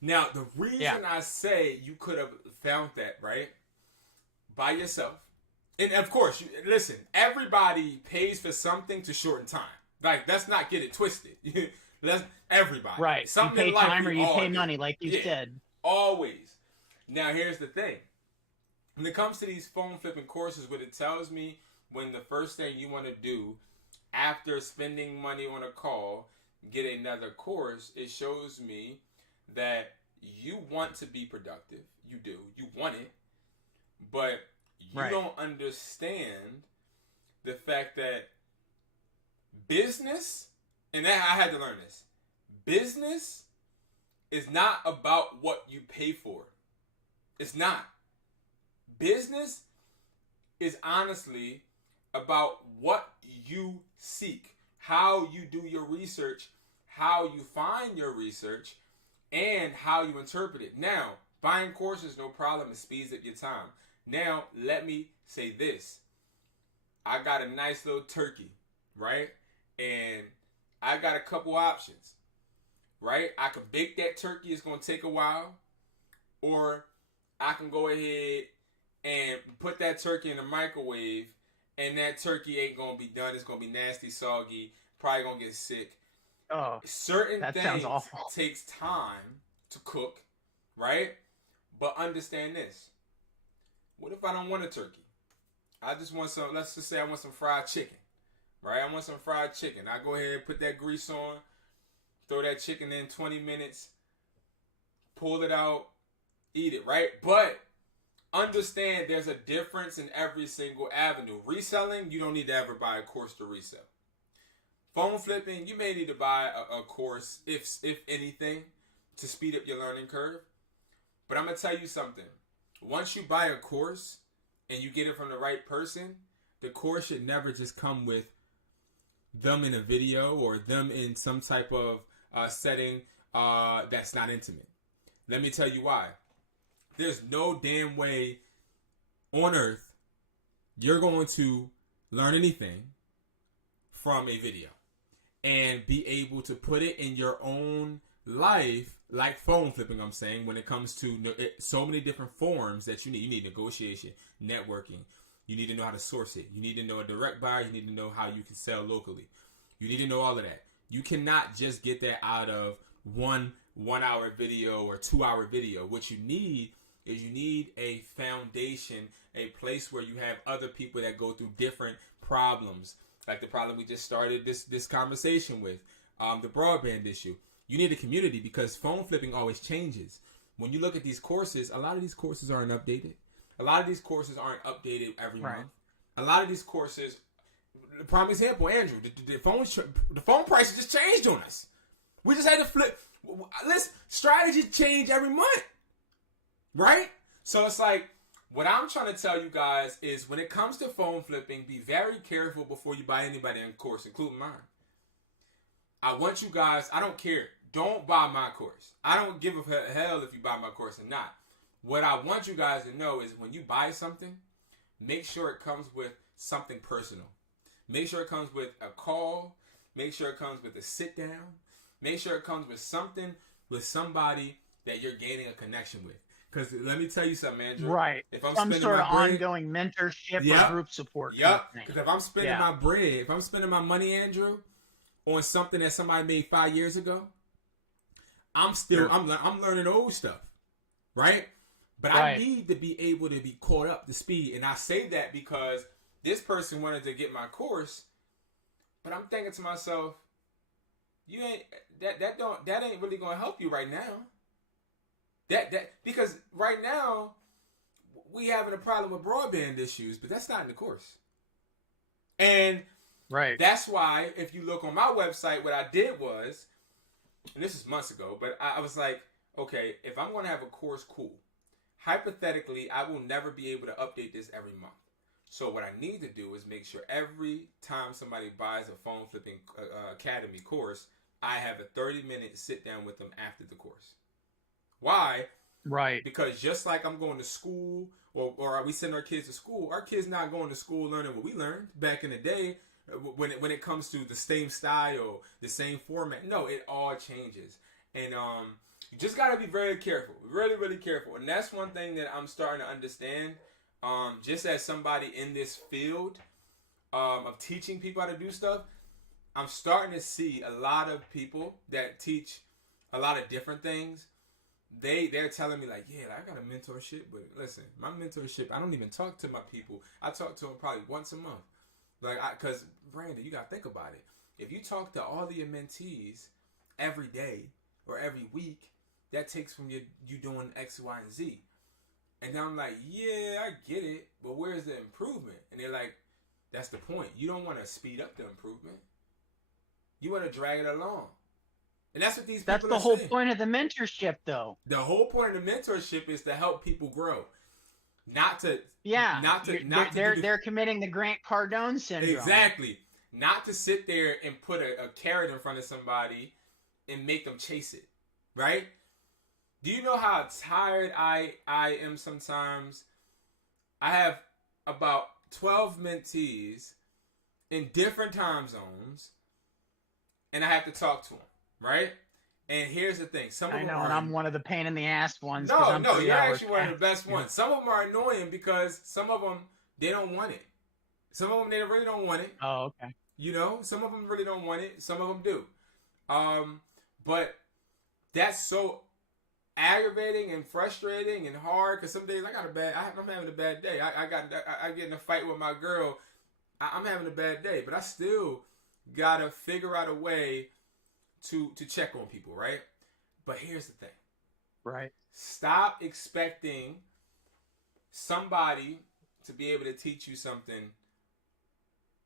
Now, the reason I say you could have found that, right, by yourself, and of course, listen, everybody pays for something to shorten time. Like, let's not get it twisted. Let's everybody. Right. Something you pay in life time or we you all pay do. money, like you Yeah, said. always. Now, here's the thing. When it comes to these phone flipping courses, what it tells me, when the first thing you want to do after spending money on a call, get another course, it shows me that you want to be productive. You do. You want it. But you don't understand the fact that business, and I had to learn this, business is not about what you pay for. It's not. Business is honestly about what you seek, how you do your research, how you find your research, and how you interpret it. Now, buying courses, no problem. It speeds up your time. Now, let me say this. I got a nice little turkey, right? And I got a couple options, right? I could bake that turkey. It's going to take a while. Or I can go ahead and put that turkey in the microwave, and that turkey ain't going to be done. It's going to be nasty, soggy, probably going to get sick. Oh, Certain that things sounds awful. takes time to cook, right? But understand this. What if I don't want a turkey? I just want some, let's just say I want some fried chicken, right? I want some fried chicken. I go ahead and put that grease on, throw that chicken in 20 minutes, pull it out, eat it, right? But understand there's a difference in every single avenue. Reselling, you don't need to ever buy a course to resell. Phone flipping, you may need to buy a course, if anything, to speed up your learning curve. But I'm going to tell you something. Once you buy a course and you get it from the right person, the course should never just come with them in a video or them in some type of setting that's not intimate. Let me tell you why. There's no damn way on earth you're going to learn anything from a video and be able to put it in your own life, like phone flipping, I'm saying, when it comes to so many different forms that you need. You need negotiation, networking. You need to know how to source it. You need to know a direct buyer. You need to know how you can sell locally. You need to know all of that. You cannot just get that out of one hour video or 2 hour video. What you need is you need a foundation, a place where you have other people that go through different problems, like the problem we just started this conversation with, the broadband issue. You need a community because phone flipping always changes. When you look at these courses, a lot of these courses aren't updated. A lot of these courses aren't updated every month. A lot of these courses, the prime example, Andrew, the phone prices just changed on us. We just had to flip. Strategies change every month, right? So it's like, what I'm trying to tell you guys is when it comes to phone flipping, be very careful before you buy anybody in a course, including mine. I want you guys, I don't care. Don't buy my course. I don't give a hell if you buy my course or not. What I want you guys to know is when you buy something, make sure it comes with something personal. Make sure it comes with a call. Make sure it comes with a sit down. Make sure it comes with something, with somebody that you're gaining a connection with. Because let me tell you something, Andrew. Right. If I'm Some spending sort of my bread, ongoing mentorship or group support. Yep. Because if I'm spending my bread, if I'm spending my money, Andrew, on something that somebody made 5 years ago, I'm learning old stuff, right? But I need to be able to be caught up to speed. And I say that because this person wanted to get my course, but I'm thinking to myself, you ain't that ain't really gonna help you right now. Because right now we having a problem with broadband issues, but that's not in the course. And that's why if you look on my website, what I did was, and this is months ago, but I was like, okay, if I'm gonna have a course, cool. Hypothetically, I will never be able to update this every month. So what I need to do is make sure every time somebody buys a phone flipping academy course, I have a 30-minute sit down with them after the course. Why? Right. Because just like I'm going to school or we send our kids to school, our kids not going to school learning what we learned back in the day when it comes to the same style, the same format. No, it all changes. And You just got to be very careful, really, really careful. And that's one thing that I'm starting to understand. Just as somebody in this field of teaching people how to do stuff, I'm starting to see a lot of people that teach a lot of different things. They're telling me like, yeah, I got a mentorship, but listen, my mentorship, I don't even talk to my people. I talk to them probably once a month. Like, because Brandon, you got to think about it. If you talk to all of your mentees every day or every week, that takes from you doing X, Y, and Z. And then I'm like, yeah, I get it, but where's the improvement? And they're like, that's the point. You don't want to speed up the improvement. You want to drag it along. And that's what these people are saying. That's the whole point of the mentorship, though. The whole point of the mentorship is to help people grow. They're committing the Grant Cardone syndrome. Exactly. Not to sit there and put a carrot in front of somebody and make them chase it. Right? Do you know how tired I am sometimes? I have about 12 mentees in different time zones, and I have to talk to them, right? And here's the thing. Some of them and I'm one of the pain in the ass ones. No, you're actually one of the best ones. Some of them are annoying because some of them, they don't want it. Some of them, they really don't want it. Oh, okay. You know, some of them really don't want it. Some of them do. But that's so aggravating and frustrating and hard because some days I'm having a bad day. I get in a fight with my girl. I'm having a bad day, but I still gotta figure out a way to check on people, right? But here's the thing. Right. Stop expecting somebody to be able to teach you something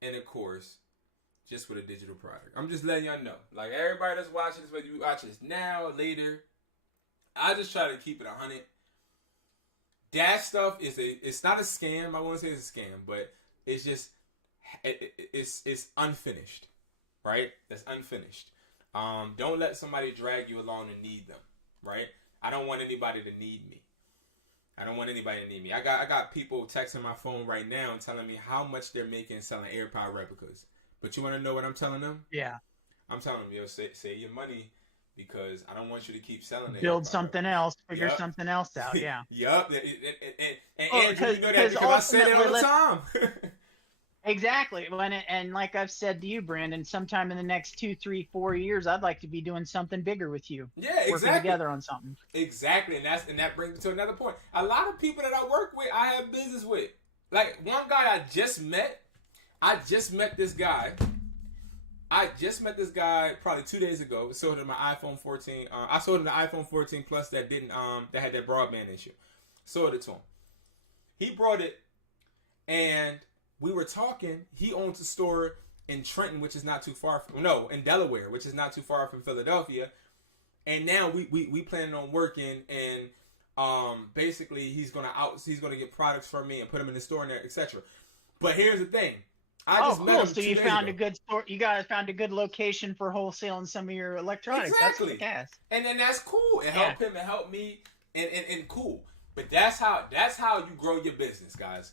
in a course just with a digital product. I'm just letting y'all know. Like, everybody that's watching this, whether you watch this now or later, I just try to keep it 100. That stuff it's not a scam. I won't say it's a scam, but it's just it's unfinished, right? It's unfinished. Don't let somebody drag you along and need them, right? I don't want anybody to need me. I got people texting my phone right now and telling me how much they're making selling AirPod replicas. But you want to know what I'm telling them? Yeah. I'm telling them, save your money because I don't want you to keep selling it. Build something else. Figure something else out. Yeah. Yup. And Andrew, you know that because I say that all the time. Exactly. And like I've said to you, Brandon, sometime in the next 2, 3, 4 years, I'd like to be doing something bigger with you. Yeah, exactly. Working together on something. Exactly. And that brings me to another point. A lot of people that I work with, I have business with. Like, one guy I just met this guy. Probably 2 days ago. Sold him my iPhone 14. I sold him the iPhone 14 Plus that had that broadband issue. Sold it to him. He brought it, and we were talking. He owns a store in Trenton, which is not too far in Delaware, which is not too far from Philadelphia. And now we planning on working, and basically he's gonna get products from me and put them in the store and there, etc. But here's the thing. Cool. So you found a good store. You guys found a good location for wholesaling some of your electronics. Exactly. That's and then that's cool. It helped him. It helped me. And cool. But that's how you grow your business, guys.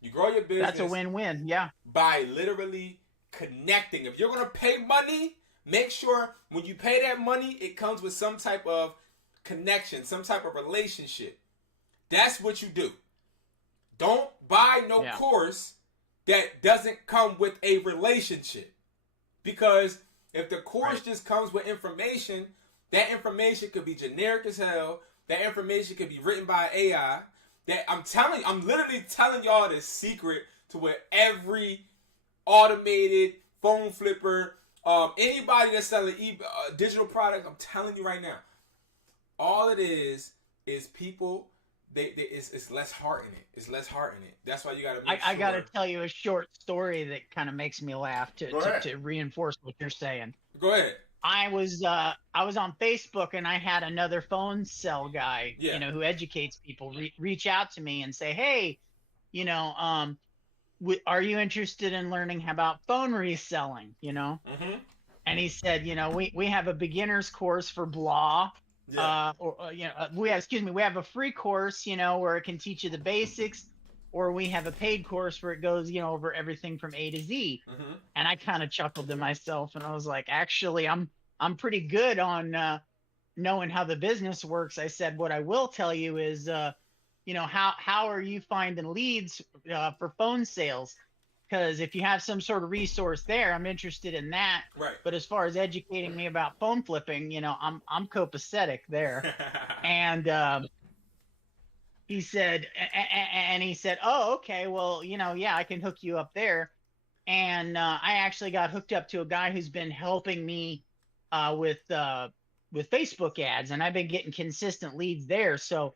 You grow your business. That's a win-win. Yeah. By literally connecting. If you're gonna pay money, make sure when you pay that money, it comes with some type of connection, some type of relationship. That's what you do. Don't buy no course that doesn't come with a relationship. Because if the course just comes with information, that information could be generic as hell. That information could be written by AI. I'm literally telling y'all the secret to where every automated phone flipper, anybody that's selling digital products, I'm telling you right now, all it is people. It's less heart in it. It's less heart in it. That's why you got to. I got to tell you a short story that kind of makes me laugh to reinforce what you're saying. Go ahead. I was on Facebook and I had another phone sell guy, who educates people, reach out to me and say, hey, are you interested in learning about phone reselling? Mm-hmm. And he said, we have a beginner's course for blah. Yeah. We have a free course, where it can teach you the basics, or we have a paid course where it goes, over everything from A to Z. Mm-hmm. And I kind of chuckled to myself and I was like, actually, I'm pretty good on knowing how the business works, I said, what I will tell you is, how are you finding leads for phone sales? Because if you have some sort of resource there, I'm interested in that. Right. But as far as educating me about phone flipping, I'm copacetic there. And he said, oh, okay, well, yeah, I can hook you up there. And I actually got hooked up to a guy who's been helping me with Facebook ads, and I've been getting consistent leads there. So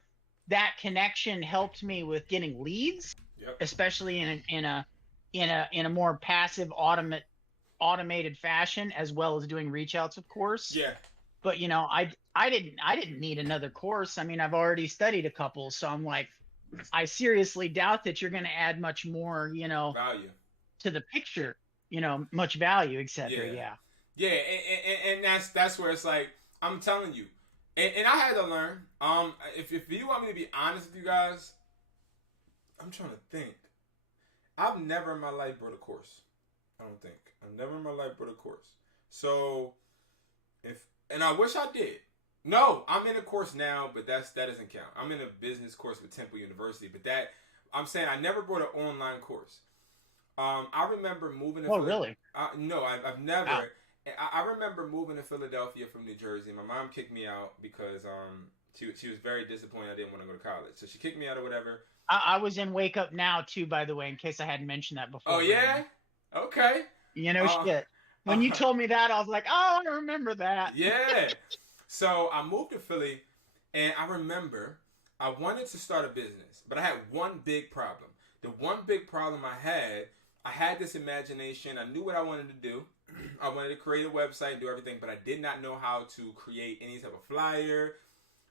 that connection helped me with getting leads, Yep. especially in a more passive automated fashion, as well as doing reach outs, of course. Yeah. But I didn't need another course. I mean, I've already studied a couple, so I'm like, I seriously doubt that you're going to add much more, Value to the picture, much value, etc. Yeah. Yeah, and that's where it's like, I'm telling you, and I had to learn. If you want me to be honest with you guys, I'm trying to think. I've never in my life brought a course. I don't think I've never in my life brought a course. So and I wish I did. No, I'm in a course now, but that doesn't count. I'm in a business course with Temple University, but I'm saying I never brought an online course. I remember moving to really? No, I've never. Wow. I remember moving to Philadelphia from New Jersey. My mom kicked me out because she was very disappointed I didn't want to go to college. So she kicked me out or whatever. I was in Wake Up Now too, by the way, in case I hadn't mentioned that before. Oh yeah? Okay. Shit. When you told me that, I was like, oh, I remember that. Yeah. So I moved to Philly, and I remember I wanted to start a business, but I had one big problem. The one big problem I had this imagination. I knew what I wanted to do. I wanted to create a website and do everything, but I did not know how to create any type of flyer.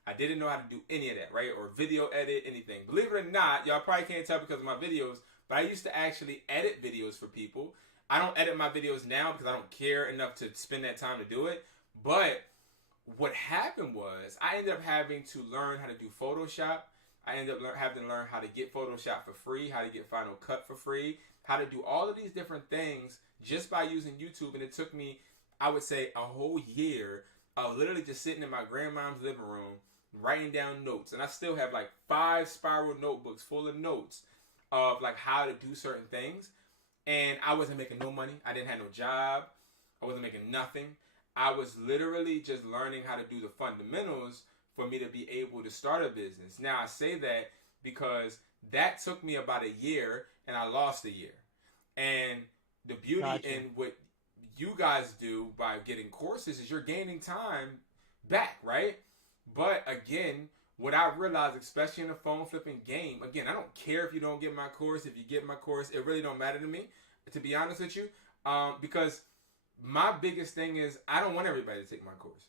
I didn't know how to do any of that, right? Or video edit, anything. Believe it or not, y'all probably can't tell because of my videos, but I used to actually edit videos for people. I don't edit my videos now because I don't care enough to spend that time to do it. But what happened was I ended up having to learn how to do Photoshop. I ended up having to learn how to get Photoshop for free, how to get Final Cut for free, how to do all of these different things just by using YouTube. And it took me, I would say, a whole year of literally just sitting in my grandma's living room, writing down notes. And I still have like 5 spiral notebooks full of notes of like how to do certain things. And I wasn't making no money. I didn't have no job. I wasn't making nothing. I was literally just learning how to do the fundamentals for me to be able to start a business. Now, I say that because that took me about a year and I lost a year. And the beauty in what you guys do by getting courses is you're gaining time back, right? But again, what I realized, especially in the phone flipping game, again, I don't care if you don't get my course. If you get my course, it really don't matter to me, to be honest with you, because my biggest thing is I don't want everybody to take my course.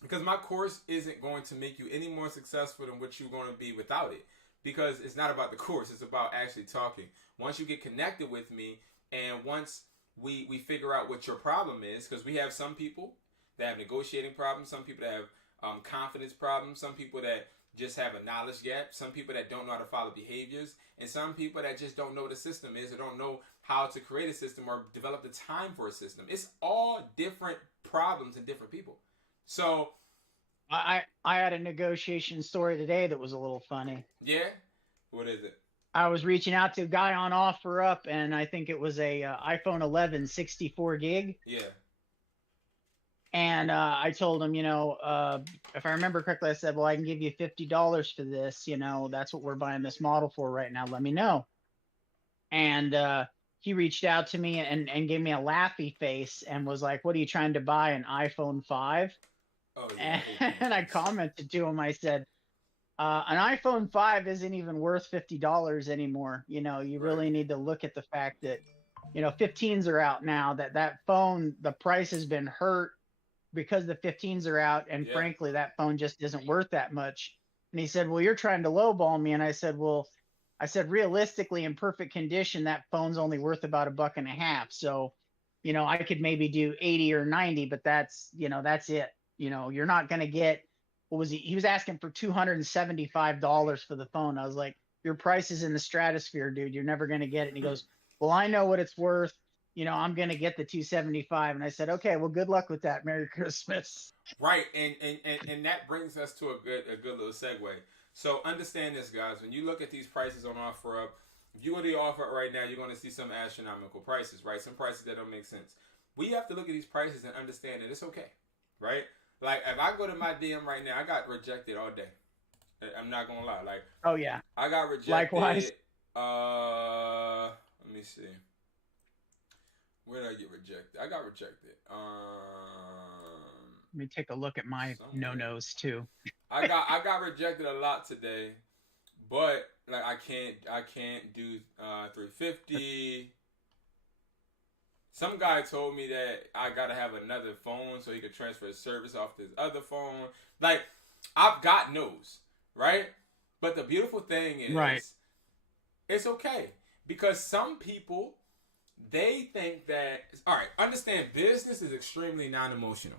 Because my course isn't going to make you any more successful than what you're going to be without it. Because it's not about the course. It's about actually talking. Once you get connected with me and once we figure out what your problem is, because we have some people that have negotiating problems, some people that have confidence problems, some people that just have a knowledge gap, some people that don't know how to follow behaviors, and some people that just don't know what a system is or don't know how to create a system or develop the time for a system. It's all different problems and different people. So I had a negotiation story today that was a little funny. Yeah? What is it? I was reaching out to a guy on OfferUp, and I think it was a iPhone 11 64 gig. Yeah. And I told him, if I remember correctly, I said, well, I can give you $50 for this. That's what we're buying this model for right now. Let me know. And he reached out to me and gave me a laughy face and was like, what are you trying to buy, an iPhone 5? Oh, yeah. And I commented to him, I said, an iPhone 5 isn't even worth $50 anymore. You really need to look at the fact that, 15s are out now, that phone, the price has been hurt because the 15s are out. And frankly, that phone just isn't worth that much. And he said, well, you're trying to lowball me. And I said, realistically, in perfect condition, that phone's only worth about $1.50. So, I could maybe do 80 or 90, but that's it. You're not going to get, what was he was asking for $275 for the phone. I was like, your price is in the stratosphere, dude. You're never going to get it. And he goes, well, I know what it's worth. I'm gonna get the 275. And I said, okay, well, good luck with that. Merry Christmas. Right, and that brings us to a good little segue. So understand this, guys. When you look at these prices on OfferUp, if you go to the OfferUp right now, you're going to see some astronomical prices, right? Some prices that don't make sense. We have to look at these prices and understand that it's okay, right? Like if I go to my DM right now, I got rejected all day. I'm not gonna lie. Like, Oh yeah, I got rejected. likewise. Let me see. Where did I get rejected? I got rejected. Let me take a look at my Somewhere. no-nos too. I got rejected a lot today, but like I can't do 350. Some guy told me that I gotta have another phone so he could transfer his service off to his other phone. Like I've got no's, right? But the beautiful thing is, Right. it's okay because some people they think that all right. Understand, business is extremely non-emotional.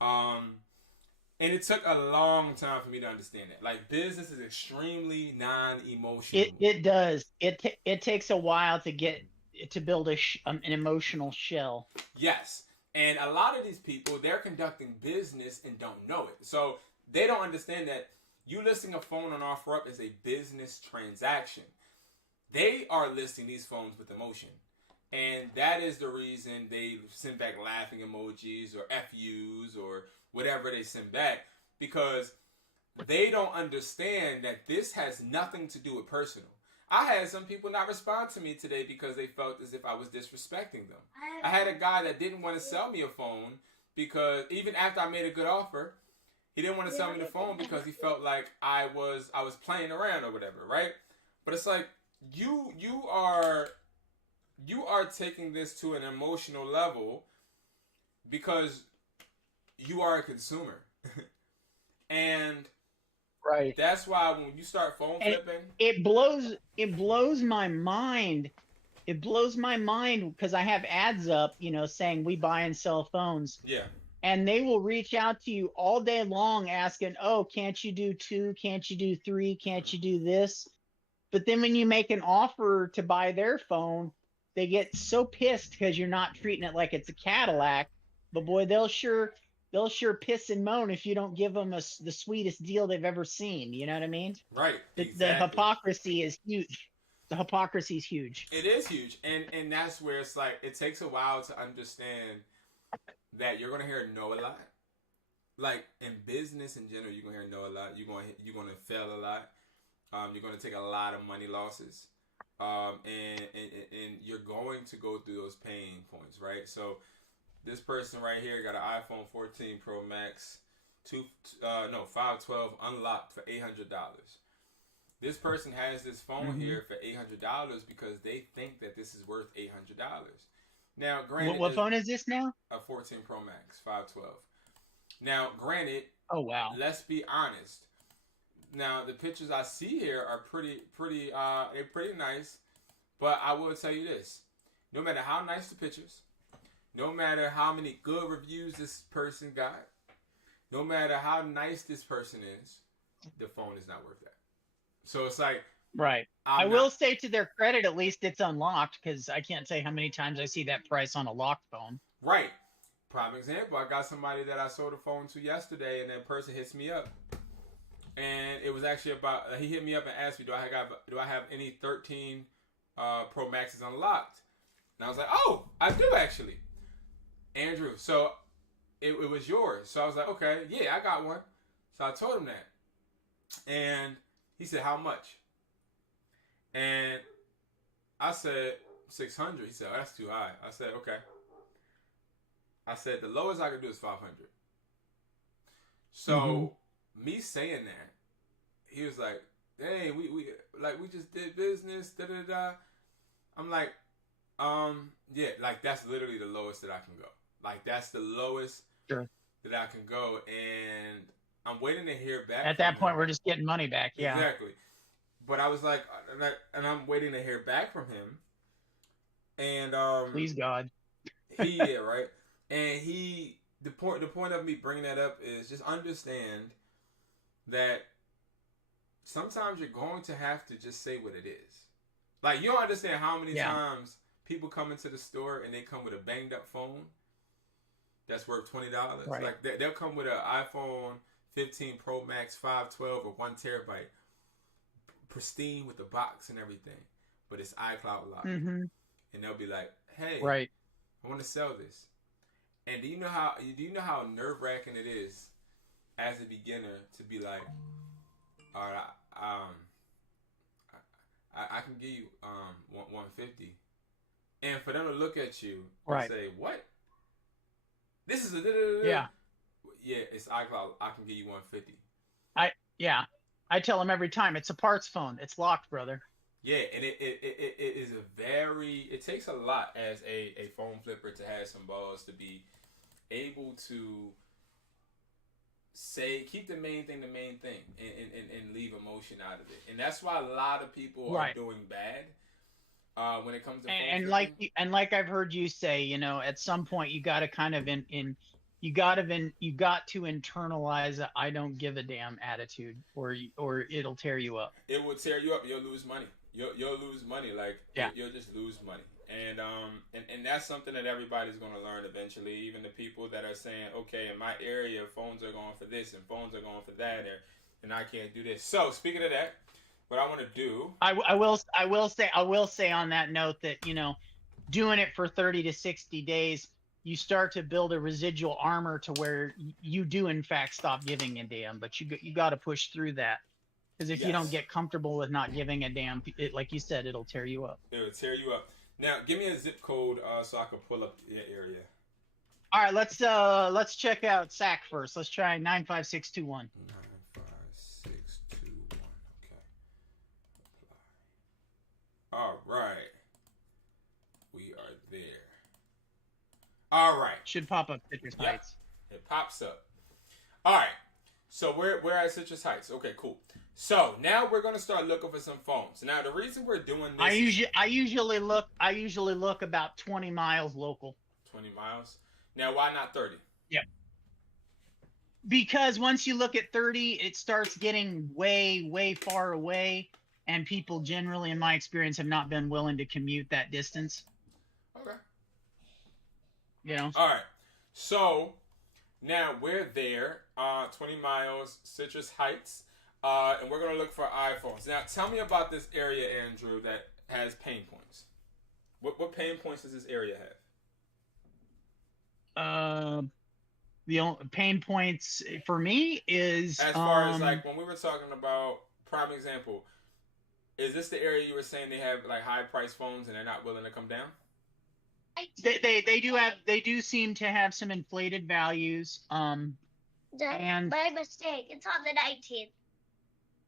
And it took a long time for me to understand that. Like business is extremely non-emotional. It does. It takes a while to build an emotional shell. Yes. And a lot of these people, they're conducting business and don't know it. So they don't understand that you listing a phone on OfferUp is a business transaction. They are listing these phones with emotion. And that is the reason they send back laughing emojis or FUs or whatever they send back, because they don't understand that this has nothing to do with personal. I had some people not respond to me today because they felt as if I was disrespecting them. I had a guy that didn't want to sell me a phone because even after I made a good offer, he didn't want to sell me the phone because he felt like I was playing around or whatever, right? But it's like you are taking this to an emotional level because you are a consumer. And Right. that's why when you start phone flipping, It blows my mind. It blows my mind because I have ads up, saying we buy and sell phones. yeah, And they will reach out to you all day long asking, oh, can't you do 2? Can't you do 3? Can't you do this? But then when you make an offer to buy their phone, they get so pissed because you're not treating it like it's a Cadillac. But boy, they'll sure piss and moan if you don't give them the sweetest deal they've ever seen. You know what I mean? right, The exactly. hypocrisy is huge. The hypocrisy is huge. It is huge, and that's where it's like it takes a while to understand that you're gonna hear no a lot. Like in business in general, you're gonna hear no a lot. You're gonna fail a lot. You're gonna take a lot of money losses, and you're going to go through those pain points, right? So this person right here got an iPhone 14 Pro Max, 512 unlocked for $800. This person has this phone here for $800 because they think that this is worth $800. Now, granted, What phone is this now? A 14 Pro Max, 512. Now, granted, Oh wow. let's be honest. Now, the pictures I see here are they're pretty nice. But I will tell you this: no matter how nice the pictures, no matter how many good reviews this person got, no matter how nice this person is, the phone is not worth that. So it's like, Right. I will say to their credit, at least it's unlocked, because I can't say how many times I see that price on a locked phone. Right. Prime example, I got somebody that I sold a phone to yesterday, and that person hits me up. And it was actually about, he hit me up and asked me, do I have any 13 Pro Maxes unlocked? And I was like, oh, I do actually. Andrew, so it was yours. So I was like, okay, yeah, I got one. So I told him that. And he said, how much? And I said, 600. He said, oh, that's too high. I said, okay. I said, the lowest I could do is 500. So me saying that, he was like, hey, we just did business, da da da. I'm like, yeah, like that's literally the lowest that I can go. Like that's the lowest that I can go, and I'm waiting to hear back. At that point, we're just getting money back. Yeah, exactly. But I was like, and I'm waiting to hear back from him. And please God, right. And the point of me bringing that up is just understand that sometimes you're going to have to just say what it is. Like you don't understand how many times people come into the store and they come with a banged up phone that's worth $20. Right. Like they'll come with an iPhone 15 Pro Max 512 or 1 TB, pristine with the box and everything, but it's iCloud locked. Mm-hmm. And they'll be like, "Hey, Right. I want to sell this." And do you know how nerve-wracking it is as a beginner to be like, "All right, I can give you 150," and for them to look at you and Right. say, "What? This is a Yeah. yeah, it's iCloud. I can give you 150." I tell them every time it's a parts phone. It's locked, brother. Yeah, and it is it takes a lot as a phone flipper to have some balls to be able to keep the main thing and leave emotion out of it. And that's why a lot of people are doing bad when it comes to phone flipping. Like I've heard you say, at some point you got to kind of you got to internalize a I don't give a damn attitude, or it'll tear you up. It will tear you up. You'll lose money. You'll lose money. Like you'll just lose money. And that's something that everybody's going to learn eventually. Even the people that are saying, okay, in my area, phones are going for this and phones are going for that, and I can't do this. So speaking of that, what I want to do, I will say on that note that doing it for 30 to 60 days, you start to build a residual armor to where you do in fact stop giving a damn. But you got to push through that, because if you don't get comfortable with not giving a damn, like you said, it'll tear you up. It will tear you up. Now, give me a zip code so I can pull up the area. All right, let's check out SAC first. Let's try 95621. 95621. Okay. Apply. All right. We are there. All right. Should pop up Citrus Heights. It pops up. All right. So we're at Citrus Heights. Okay, cool. So now we're gonna start looking for some phones. Now the reason we're doing this, I usually look about 20 miles local. 20 miles. Now why not 30? Yeah. Because once you look at 30, it starts getting way far away, and people generally, in my experience, have not been willing to commute that distance. Okay. All right. So now we're there. 20 miles, Citrus Heights. And we're going to look for iPhones. Now, tell me about this area, Andrew, that has pain points. What pain points does this area have? The only pain points for me is... As far as, like, when we were talking about, prime example, is this the area you were saying they have, like, high-priced phones and they're not willing to come down? They do seem to have some inflated values. And my mistake. It's on the 19th.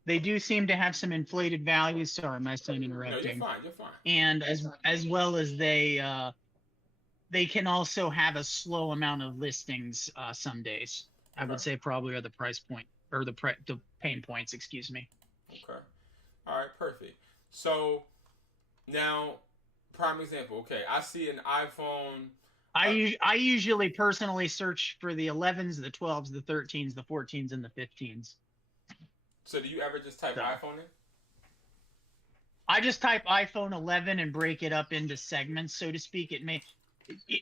They do seem to have some inflated values. Sorry, my son interrupting. No, you're fine. And as well as they can also have a slow amount of listings some days. I would say probably are the price point, or the pain points, excuse me. Okay. All right, perfect. So now, prime example. Okay, I see an iPhone. I usually personally search for the 11s, the 12s, the 13s, the 14s, and the 15s. So do you ever just type iPhone in? I just type iPhone 11 and break it up into segments, so to speak.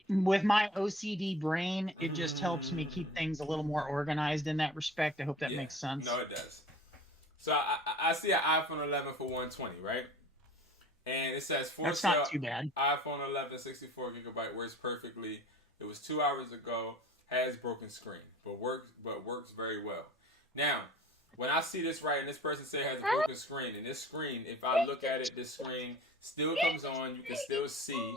With my OCD brain, it just helps me keep things a little more organized in that respect. I hope that makes sense. No, it does. So I see an iPhone 11 for $120, right? And it says for That's sale. not too bad. iPhone 11, 64 gigabyte, works perfectly. It was 2 hours ago. Has broken screen, but works very well. Now, when I see this right, and this person say it has a broken screen, and this screen, if I look at it, this screen still comes on. You can still see.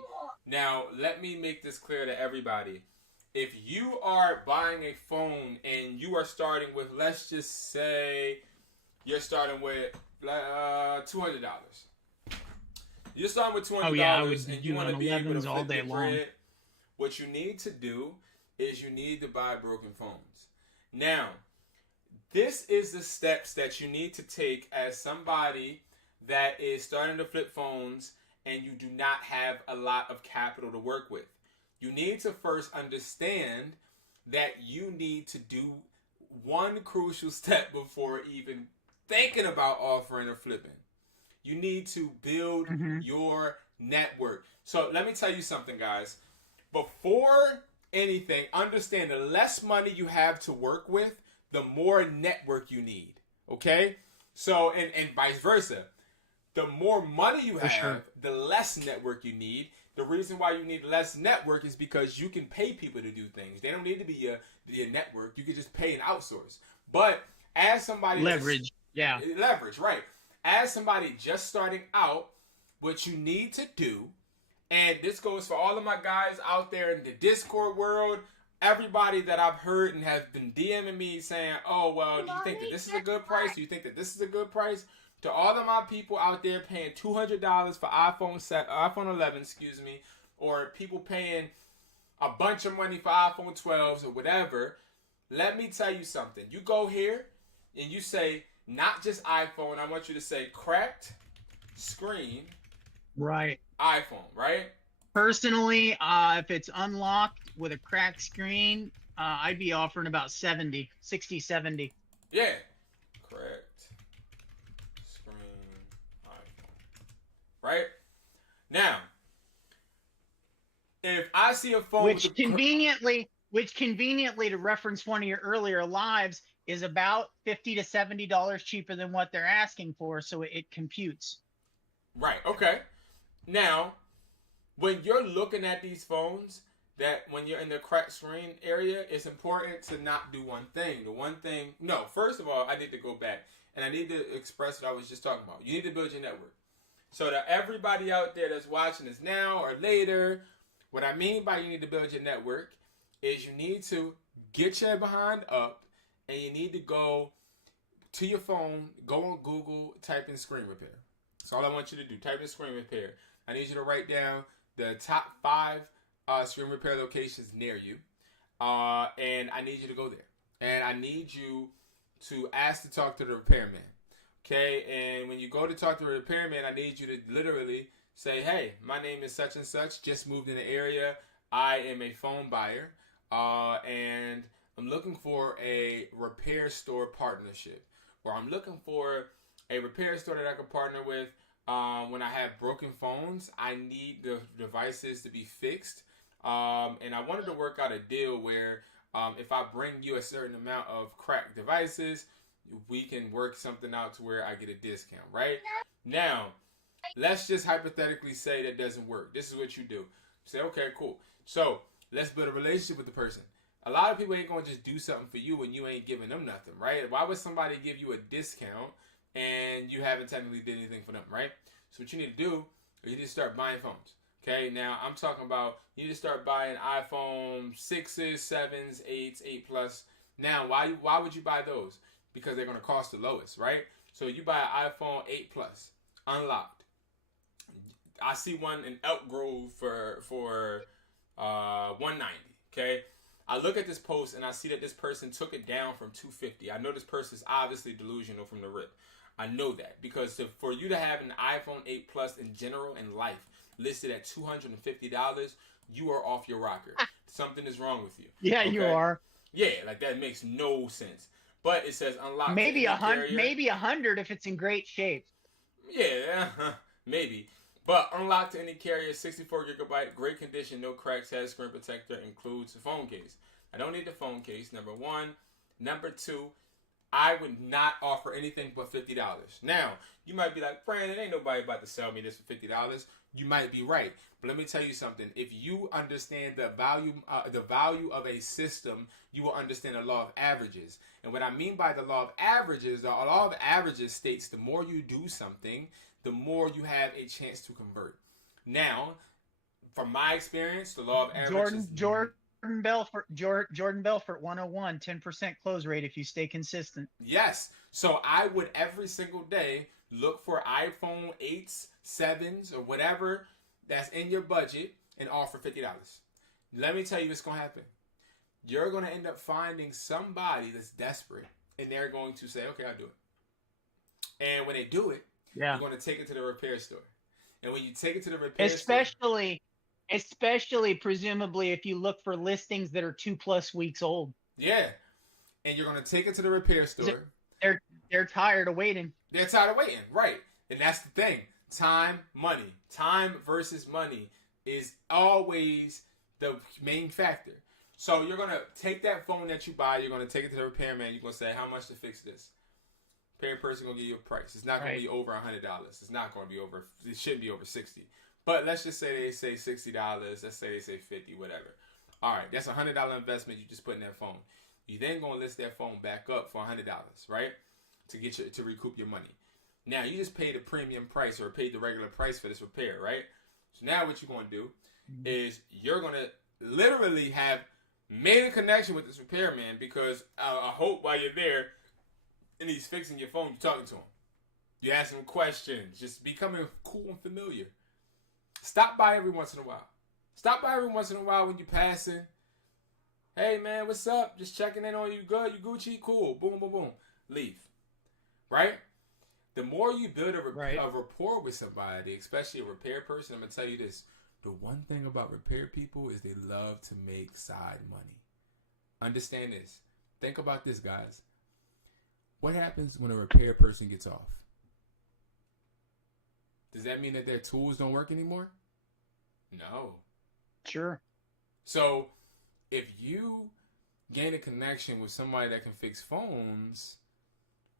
Now, let me make this clear to everybody. If you are buying a phone and you are starting with, let's just say, you're starting with $200. You're starting with $200, and you want to be able to flip the bread. What you need to do is you need to buy broken phones. Now, this is the steps that you need to take as somebody that is starting to flip phones and you do not have a lot of capital to work with. You need to first understand that you need to do one crucial step before even thinking about offering or flipping. You need to build your network. So let me tell you something, guys. Before anything, understand the less money you have to work with, the more network you need. Okay? So, and vice versa. The more money you have, the less network you need. The reason why you need less network is because you can pay people to do things. They don't need to be your network. You can just pay and outsource. But as somebody leverage, leverage, right? As somebody just starting out, what you need to do, and this goes for all of my guys out there in the Discord world, everybody that I've heard and have been DMing me saying, "Oh, well, do you think that this is a good price? Do you think that this is a good price?" To all of my people out there paying $200 for iPhone 11, or people paying a bunch of money for iPhone 12s or whatever, let me tell you something. You go here and you say, not just iPhone, I want you to say cracked screen, right? iPhone, right? Personally, if it's unlocked with a cracked screen, I'd be offering about 60, 70. Yeah. Cracked screen iPhone. Right? Now, if I see a phone which conveniently, to reference one of your earlier lives, is about $50 to $70 cheaper than what they're asking for, so it computes. Right, okay. Now, when you're looking at these phones, that when you're in the cracked screen area, it's important to not do one thing. First of all, I need to go back and I need to express what I was just talking about. You need to build your network. So that everybody out there that's watching this now or later, what I mean by you need to build your network is you need to get your behind up and you need to go to your phone, go on Google, type in screen repair. That's all I want you to do. Type in screen repair. I need you to write down the top 5 screen repair locations near you. And I need you to go there. And I need you to ask to talk to the repairman. Okay? And when you go to talk to the repairman, I need you to literally say, "Hey, my name is such and such. Just moved in the area. I am a phone buyer. And I'm looking for a repair store partnership. Or I'm looking for a repair store that I can partner with. When I have broken phones, I need the devices to be fixed. And I wanted to work out a deal where if I bring you a certain amount of cracked devices, we can work something out to where I get a discount, right?" Now, let's just hypothetically say that doesn't work. This is what you do. Say, "Okay, cool. So let's build a relationship with the person." A lot of people ain't going to just do something for you when you ain't giving them nothing, right? Why would somebody give you a discount and you haven't technically did anything for them, right? So what you need to do is you need to start buying phones. Okay, now I'm talking about you need to start buying iPhone 6s, 7s, 8s, 8 Plus. Now, why would you buy those? Because they're going to cost the lowest, right? So you buy an iPhone 8 Plus, unlocked. I see one in Elk Grove for $190, okay? I look at this post and I see that this person took it down from $250. I know this person is obviously delusional from the rip. I know that because for you to have an iPhone 8 Plus in general in life listed at $250, you are off your rocker. Something is wrong with you. Yeah, okay? You are. Yeah, like that makes no sense. But it says unlocked. Maybe 100 if it's in great shape. Yeah, maybe. But unlocked to any carrier, 64 gigabyte, great condition, no cracks, has screen protector, includes a phone case. I don't need the phone case, number one. Number two, I would not offer anything but $50. Now, you might be like, "Brandon, ain't nobody about to sell me this for $50. You might be right. But let me tell you something. If you understand the value of a system, you will understand the law of averages. And what I mean by the law of averages, the law of averages states the more you do something, the more you have a chance to convert. Now, from my experience, the law of averages... Jordan Belfort 101, 10% close rate if you stay consistent. Yes. So I would every single day look for iPhone 8s, 7s, or whatever that's in your budget and offer $50. Let me tell you what's going to happen. You're going to end up finding somebody that's desperate, and they're going to say, "Okay, I'll do it." And when they do it, you're going to take it to the repair store. And when you take it to the repair store... Especially, presumably, if you look for listings that are 2+ weeks old. Yeah. And you're going to take it to the repair store. They're tired of waiting. They're tired of waiting, right. And that's the thing. Time, money. Time versus money is always the main factor. So you're going to take that phone that you buy, you're going to take it to the repairman, you're going to say, how much to fix this? Repair person going to give you a price. It's not going to be over $100. It's not going to be over, it shouldn't be over 60. But let's just say they say $60. Let's say they say 50, whatever. All right, that's a $100 investment you just put in that phone. You then going to list that phone back up for $100, right? To recoup your money. Now, you just paid a premium price or paid the regular price for this repair, right? So now what you're going to do is you're going to literally have made a connection with this repairman, because I hope while you're there and he's fixing your phone, you're talking to him. You ask him questions, just becoming cool and familiar. Stop by every once in a while. Stop by every once in a while when you're passing. Hey, man, what's up? Just checking in on you. Good? You Gucci? Cool. Boom, boom, boom. Leave. Right? The more you build a rapport with somebody, especially a repair person, I'm going to tell you this. The one thing about repair people is they love to make side money. Understand this. Think about this, guys. What happens when a repair person gets off? Does that mean that their tools don't work anymore? No. Sure. So, if you gain a connection with somebody that can fix phones,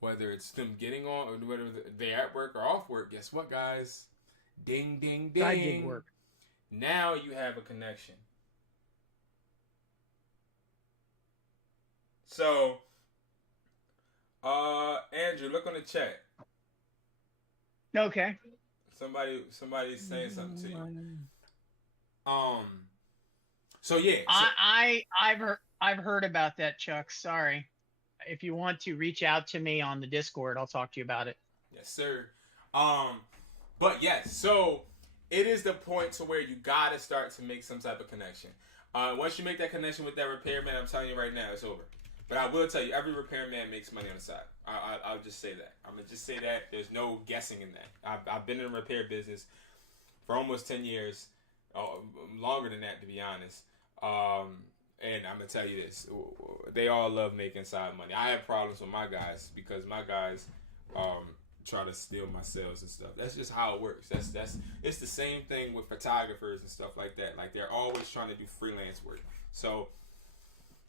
whether it's them getting on or whether they're at work or off work, guess what, guys? Ding, ding, ding. Side gig work. Now you have a connection. So, Andrew, look on the chat. Okay. Somebody's saying something to you. So yeah. I've heard about that, Chuck. Sorry. If you want to reach out to me on the Discord, I'll talk to you about it. Yes, sir. But yes, so it is the point to where you gotta start to make some type of connection. Once you make that connection with that repairman, I'm telling you right now, it's over. But I will tell you, every repairman makes money on the side. I'll just say that. I'm gonna just say that. There's no guessing in that. I've been in the repair business for almost 10 years, longer than that, to be honest. And I'm gonna tell you this: they all love making side money. I have problems with my guys because my guys try to steal my sales and stuff. That's just how it works. It's the same thing with photographers and stuff like that. Like, they're always trying to do freelance work. So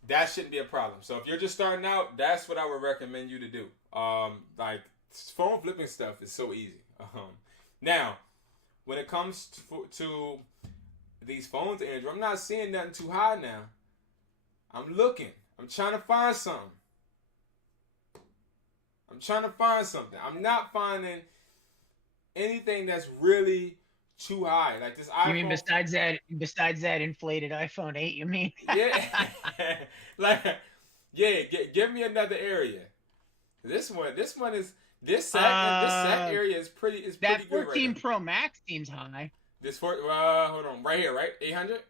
that shouldn't be a problem. So if you're just starting out, that's what I would recommend you to do. Like, phone flipping stuff is so easy. Now, when it comes to these phones, Andrew, I'm not seeing nothing too high now. I'm looking. I'm trying to find something. I'm not finding anything that's really too high. Like this iPhone. You mean besides that inflated iPhone 8, you mean? Yeah. Give me another area. This set area is pretty good right now. That 14 Pro Max seems high. Hold on, right here, right? 800?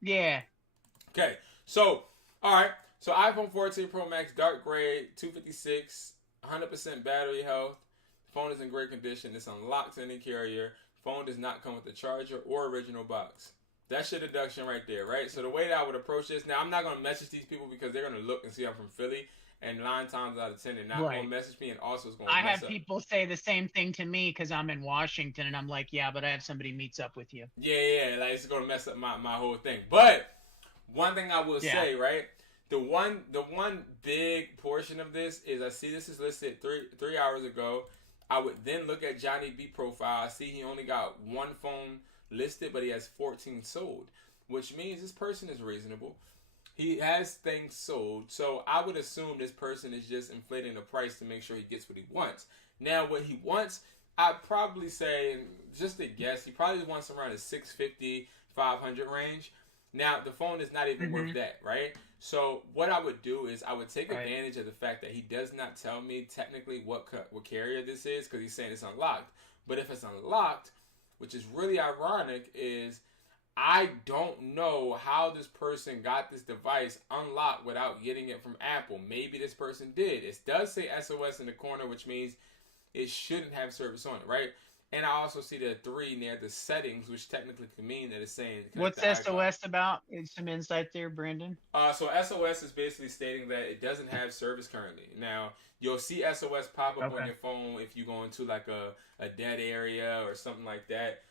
Yeah. Okay. So, all right. So iPhone 14 Pro Max, dark gray, 256, 100% battery health. Phone is in great condition. It's unlocked to any carrier. Phone does not come with a charger or original box. That's your deduction right there, right? So the way that I would approach this, now I'm not going to message these people because they're going to look and see I'm from Philly, and 9 times out of 10 they're not going to message me, and also it's going to mess up. People say the same thing to me because I'm in Washington, and I'm like, yeah, but I have somebody meets up with you. Yeah, like it's going to mess up my whole thing. But one thing I will say, right? The one big portion of this is I see this is listed 3 hours ago. I would then look at Johnny B profile. I see he only got 1 phone listed, but he has 14 sold, which means this person is reasonable. He has things sold, so I would assume this person is just inflating the price to make sure he gets what he wants. Now, what he wants, I'd probably say, just a guess, he probably wants around the $650, $500 range. Now, the phone is not even worth that, right? So what I would do is I would take advantage of the fact that he does not tell me technically what carrier this is, because he's saying it's unlocked. But if it's unlocked, which is really ironic, is I don't know how this person got this device unlocked without getting it from Apple. Maybe this person did. It does say SOS in the corner, which means it shouldn't have service on it, right? And I also see the 3 near the settings, which technically can mean that it's saying connect What's to iCloud. SOS about? Some insight there, Brandon. So SOS is basically stating that it doesn't have service currently. Now you'll see SOS pop up on your phone if you go into like a dead area or something like that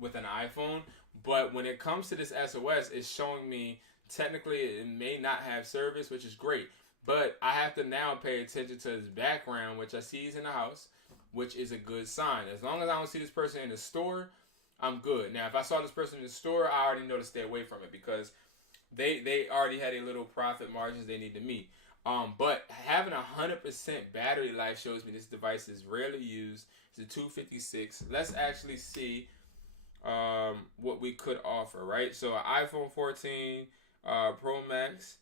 with an iPhone. But when it comes to this SOS, it's showing me technically it may not have service, which is great. But I have to now pay attention to his background, which I see he's in the house, which is a good sign. As long as I don't see this person in the store, I'm good. Now, if I saw this person in the store, I already know to stay away from it because they already had a little profit margins they need to meet. But having 100% battery life shows me this device is rarely used. It's a 256. Let's actually see what we could offer, right? So an iPhone 14 Pro Max,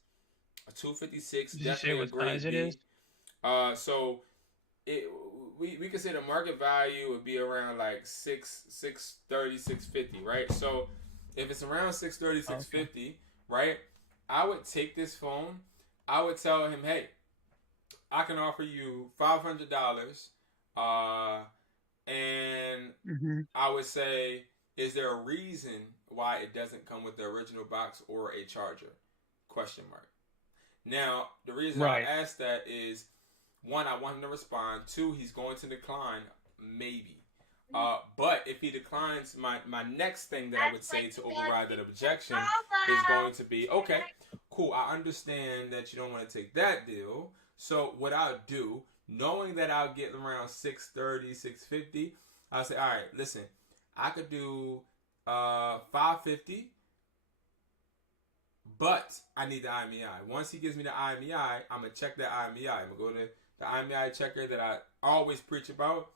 a 256, definitely a great beat. So we could say the market value would be around like 630, 650, right? So if it's around 630, 650, right? I would take this phone. I would tell him, hey, I can offer you $500. And I would say, is there a reason why it doesn't come with the original box or a charger? Question mark. Now, the reason I ask that is, 1, I want him to respond. 2, he's going to decline, maybe. But if he declines, my next thing that I would say to override that objection is going to be, okay, cool, I understand that you don't want to take that deal. So what I'll do, knowing that I'll get around 630, 650, I'll say, all right, listen, I could do 550, but I need the IMEI. Once he gives me the IMEI, I'm going to check that IMEI. I'm going to go to the IMEI checker that I always preach about,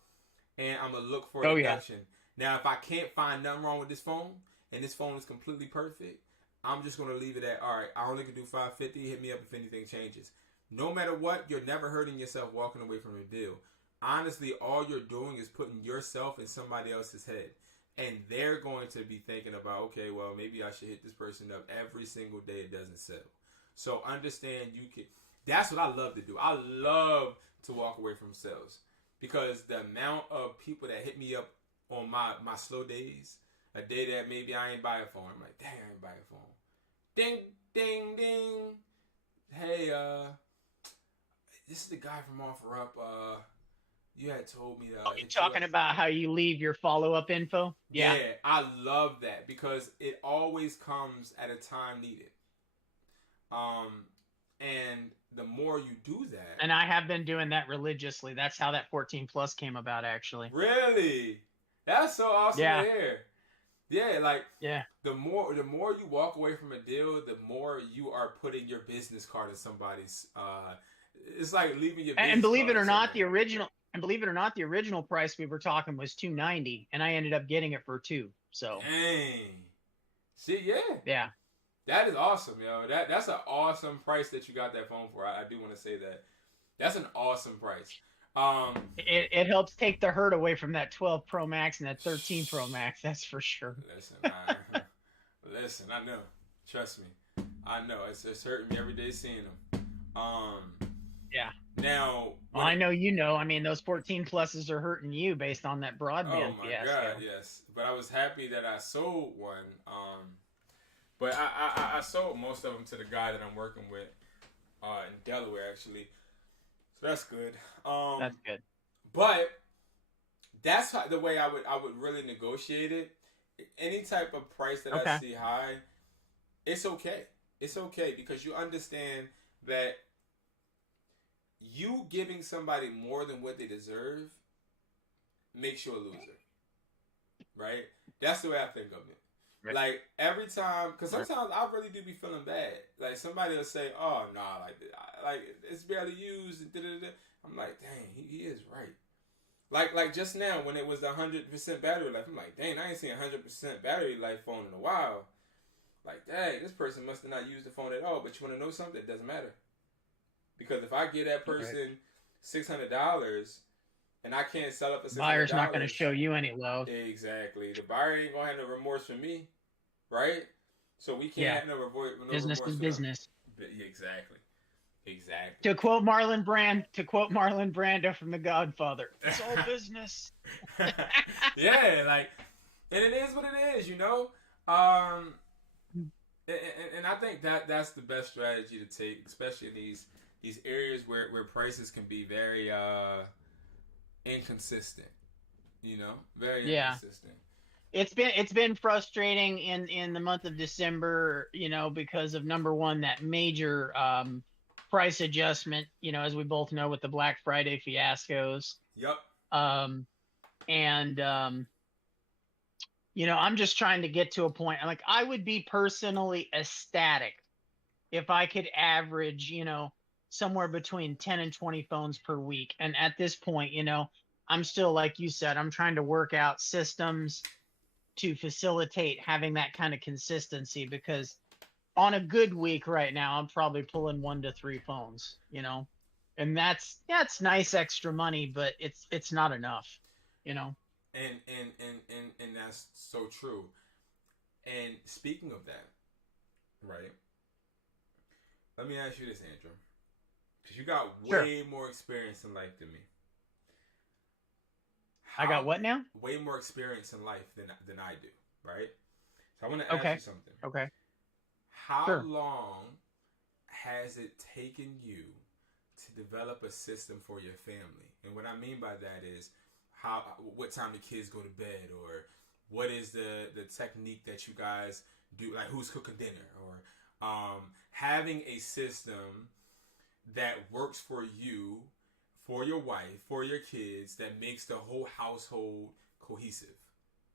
and I'm going to look for a deduction. Now, if I can't find nothing wrong with this phone, and this phone is completely perfect, I'm just going to leave it at, all right, I only can do 550. Hit me up if anything changes. No matter what, you're never hurting yourself walking away from a deal. Honestly, all you're doing is putting yourself in somebody else's head. And they're going to be thinking about, okay, well, maybe I should hit this person up every single day it doesn't sell. So understand you can. That's what I love to do. I love to walk away from sales because the amount of people that hit me up on my slow days, a day that maybe I ain't buy a phone, I'm like, dang, I ain't buy a phone. Ding, ding, ding. Hey, this is the guy from OfferUp. You had told me that. You're talking about how you leave your follow-up info? Yeah, I love that because it always comes at a time needed. And the more you do that, and I have been doing that religiously. That's how that 14 Plus came about, actually. Really? That's so awesome to hear. Yeah, the more you walk away from a deal, the more you are putting your business card in somebody's. It's like leaving your. And believe it or not, the original price we were talking was $290, and I ended up getting it for $2. So. Dang. See, yeah. That is awesome, yo. That's an awesome price that you got that phone for. I do want to say that. That's an awesome price. It helps take the hurt away from that 12 Pro Max and that 13 Pro Max. That's for sure. Listen, I know. Trust me, I know. It's hurting me every day seeing them. Yeah. Now, well, I know you know. I mean, those 14 Pluses are hurting you based on that broadband. Oh my God, yes. But I was happy that I sold one. But I sold most of them to the guy that I'm working with in Delaware, actually. So that's good. That's good. But that's the way I would really negotiate it. Any type of price that I see high, it's okay. It's okay because you understand that you giving somebody more than what they deserve makes you a loser. Right? That's the way I think of it. Right. Like every time, because sometimes I really do be feeling bad. Like somebody will say, "Oh no, like it's barely used." I'm like, "Dang, he is right." Like just now when it was the 100% battery life, I'm like, "Dang, I ain't seen 100% battery life phone in a while." Like, dang, this person must have not used the phone at all. But you want to know something? It doesn't matter because if I give that person $600. And I can't sell it for $600. Buyer's not going to show you any love. Exactly. The buyer ain't going to have no remorse for me, right? So we can't have no remorse. Business is business. Yeah, exactly. Exactly. To quote Marlon Brando from The Godfather, it's all business. Yeah, like, and it is what it is, you know. Um, and I think that's the best strategy to take, especially in these areas where prices can be very inconsistent. You know, very Yeah. inconsistent. It's been frustrating in the month of December, because of number one, that major price adjustment, as we both know, with the Black Friday fiascos. Yep. And I'm just trying to get to a point. Like, I would be personally ecstatic if I could average, somewhere between 10 and 20 phones per week. And at this point, I'm still, like you said, I'm trying to work out systems to facilitate having that kind of consistency, because on a good week right now, I'm probably pulling 1 to 3 phones, and that's nice extra money, but it's not enough, you know. And that's so true. And speaking of that, right? Let me ask you this, Andrew, because you got Sure. way more experience in life than me. I got what now? Way more experience in life than I do, right? So I want to ask you something. Okay. How Sure. long has it taken you to develop a system for your family? And what I mean by that is what time the kids go to bed, or what is the technique that you guys do, like who's cooking dinner, or having a system that works for you, for your wife, for your kids, that makes the whole household cohesive,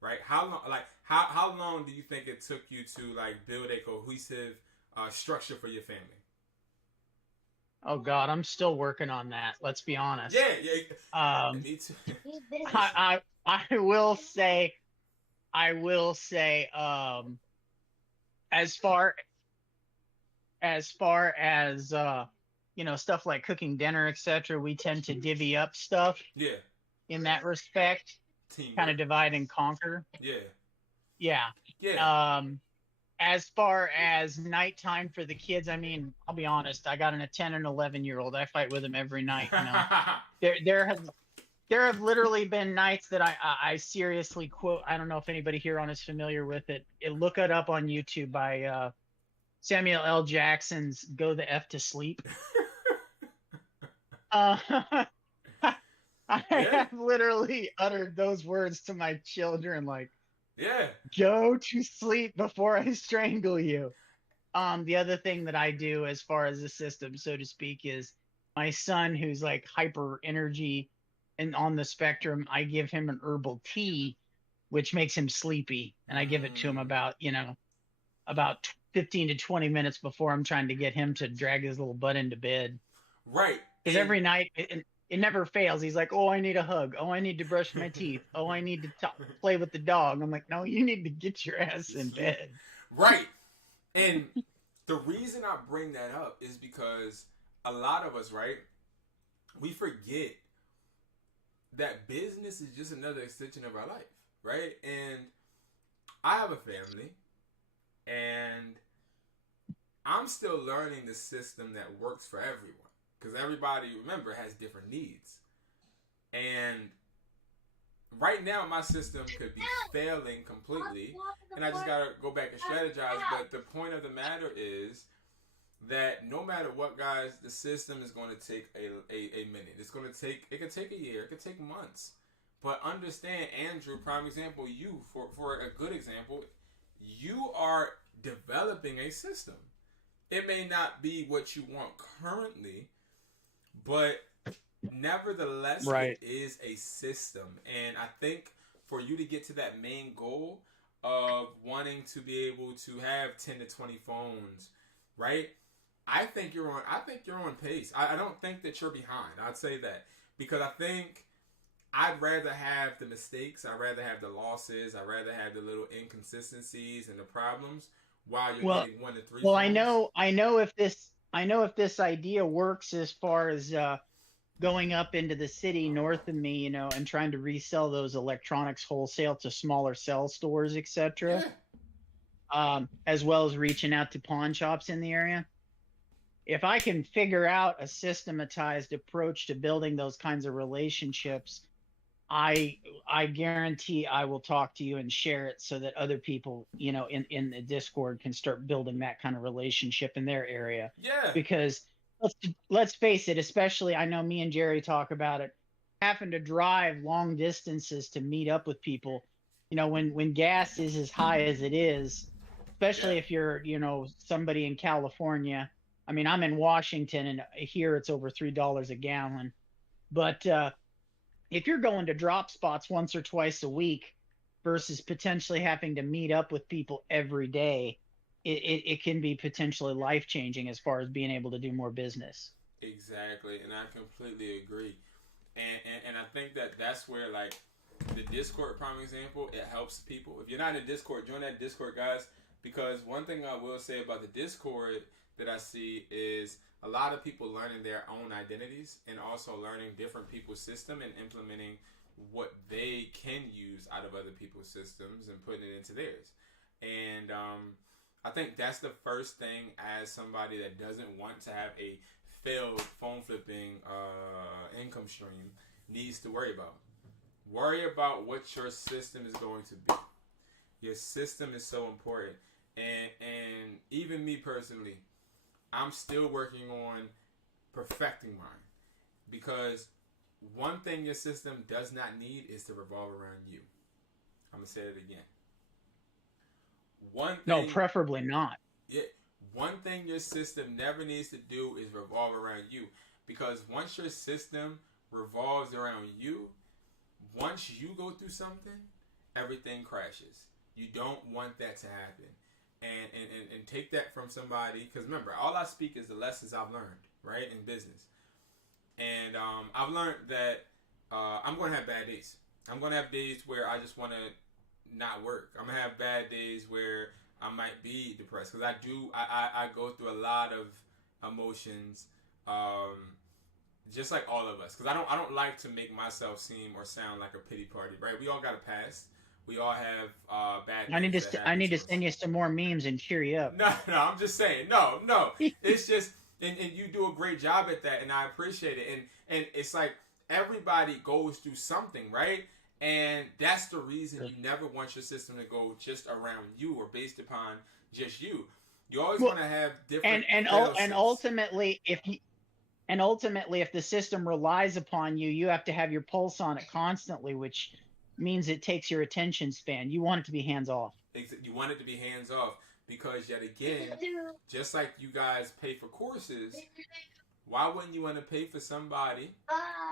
right? How long do you think it took you to like build a cohesive structure for your family? Oh God, I'm still working on that. Let's be honest. Yeah. Me too. I will say, as far as stuff like cooking dinner, etc., we tend to divvy up stuff. Yeah. In that respect, Teamwork. kind of divide and conquer. Yeah. Yeah. As far as nighttime for the kids, I mean, I'll be honest, I got a 10 and 11-year-old. I fight with them every night. There have literally been nights that I seriously quote. I don't know if anybody here on is familiar with it. Look it up on YouTube by Samuel L. Jackson's "Go the F to Sleep." I have literally uttered those words to my children, like, yeah, go to sleep before I strangle you. The other thing that I do as far as the system, so to speak, is my son, who's like hyper energy and on the spectrum, I give him an herbal tea, which makes him sleepy. And I give it to him about 15 to 20 minutes before I'm trying to get him to drag his little butt into bed. Right. Because every night, it never fails. He's like, oh, I need a hug. Oh, I need to brush my teeth. Oh, I need to play with the dog. I'm like, no, you need to get your ass in bed. Right. And the reason I bring that up is because a lot of us, right, we forget that business is just another extension of our life, right? And I have a family, and I'm still learning the system that works for everyone. Because everybody, remember, has different needs. And right now, my system could be failing completely. And I just got to go back and strategize. But the point of the matter is that no matter what, guys, the system is going to take a minute. It could take a year. It could take months. But understand, Andrew, prime example, you, for a good example, you are developing a system. It may not be what you want currently, but nevertheless, right. It is a system. And I think for you to get to that main goal of wanting to be able to have 10 to 20 phones, right? I think you're on pace. I don't think that you're behind. I'd say that. Because I think I'd rather have the mistakes, I'd rather have the losses, I'd rather have the little inconsistencies and the problems while you're getting 1 to 3 Well, phones. I know if this idea works as far as going up into the city north of me, and trying to resell those electronics wholesale to smaller cell stores, etc. Yeah. As well as reaching out to pawn shops in the area. if I can figure out a systematized approach to building those kinds of relationships, I guarantee I will talk to you and share it so that other people, you know, in the Discord can start building that kind of relationship in their area. Yeah. Because let's face it, especially I know me and Jerry talk about it, having to drive long distances to meet up with people. You know, when gas is as high as it is, especially if you're, you know, somebody in California. I mean, I'm in Washington and here it's over $3 a gallon. But if you're going to drop spots once or twice a week versus potentially having to meet up with people every day, it can be potentially life changing as far as being able to do more business. Exactly, and I completely agree. And I think that's where, like, the Discord, prime example, it helps people. If you're not in Discord, join that Discord, guys. Because one thing I will say about the Discord that I see is a lot of people learning their own identities and also learning different people's system and implementing what they can use out of other people's systems and putting it into theirs. And I think that's the first thing as somebody that doesn't want to have a failed phone flipping income stream needs to worry about. Worry about what your system is going to be. Your system is so important. And even me personally, I'm still working on perfecting mine. Because one thing your system does not need is to revolve around you. I'm going to say it again. No, preferably not. Yeah, one thing your system never needs to do is revolve around you. Because once your system revolves around you, once you go through something, everything crashes. You don't want that to happen. And take that from somebody, because remember, all I speak is the lessons I've learned, right, in business. And I've learned that I'm going to have bad days. I'm going to have days where I just want to not work. I'm going to have bad days where I might be depressed, because I go through a lot of emotions, just like all of us, because I don't like to make myself seem or sound like a pity party, right? We all got a past. We all have bad things. I need to send you some more memes and cheer you up. No, I'm just saying. No. It's just, and you do a great job at that, and I appreciate it. And it's like everybody goes through something, right? And that's the reason you never want your system to go just around you or based upon just you. You always want to have different. And ultimately, if the system relies upon you, you have to have your pulse on it constantly, which means it takes your attention span. You want it to be hands off. You want it to be hands off because, yet again, just like you guys pay for courses, why wouldn't you want to pay for somebody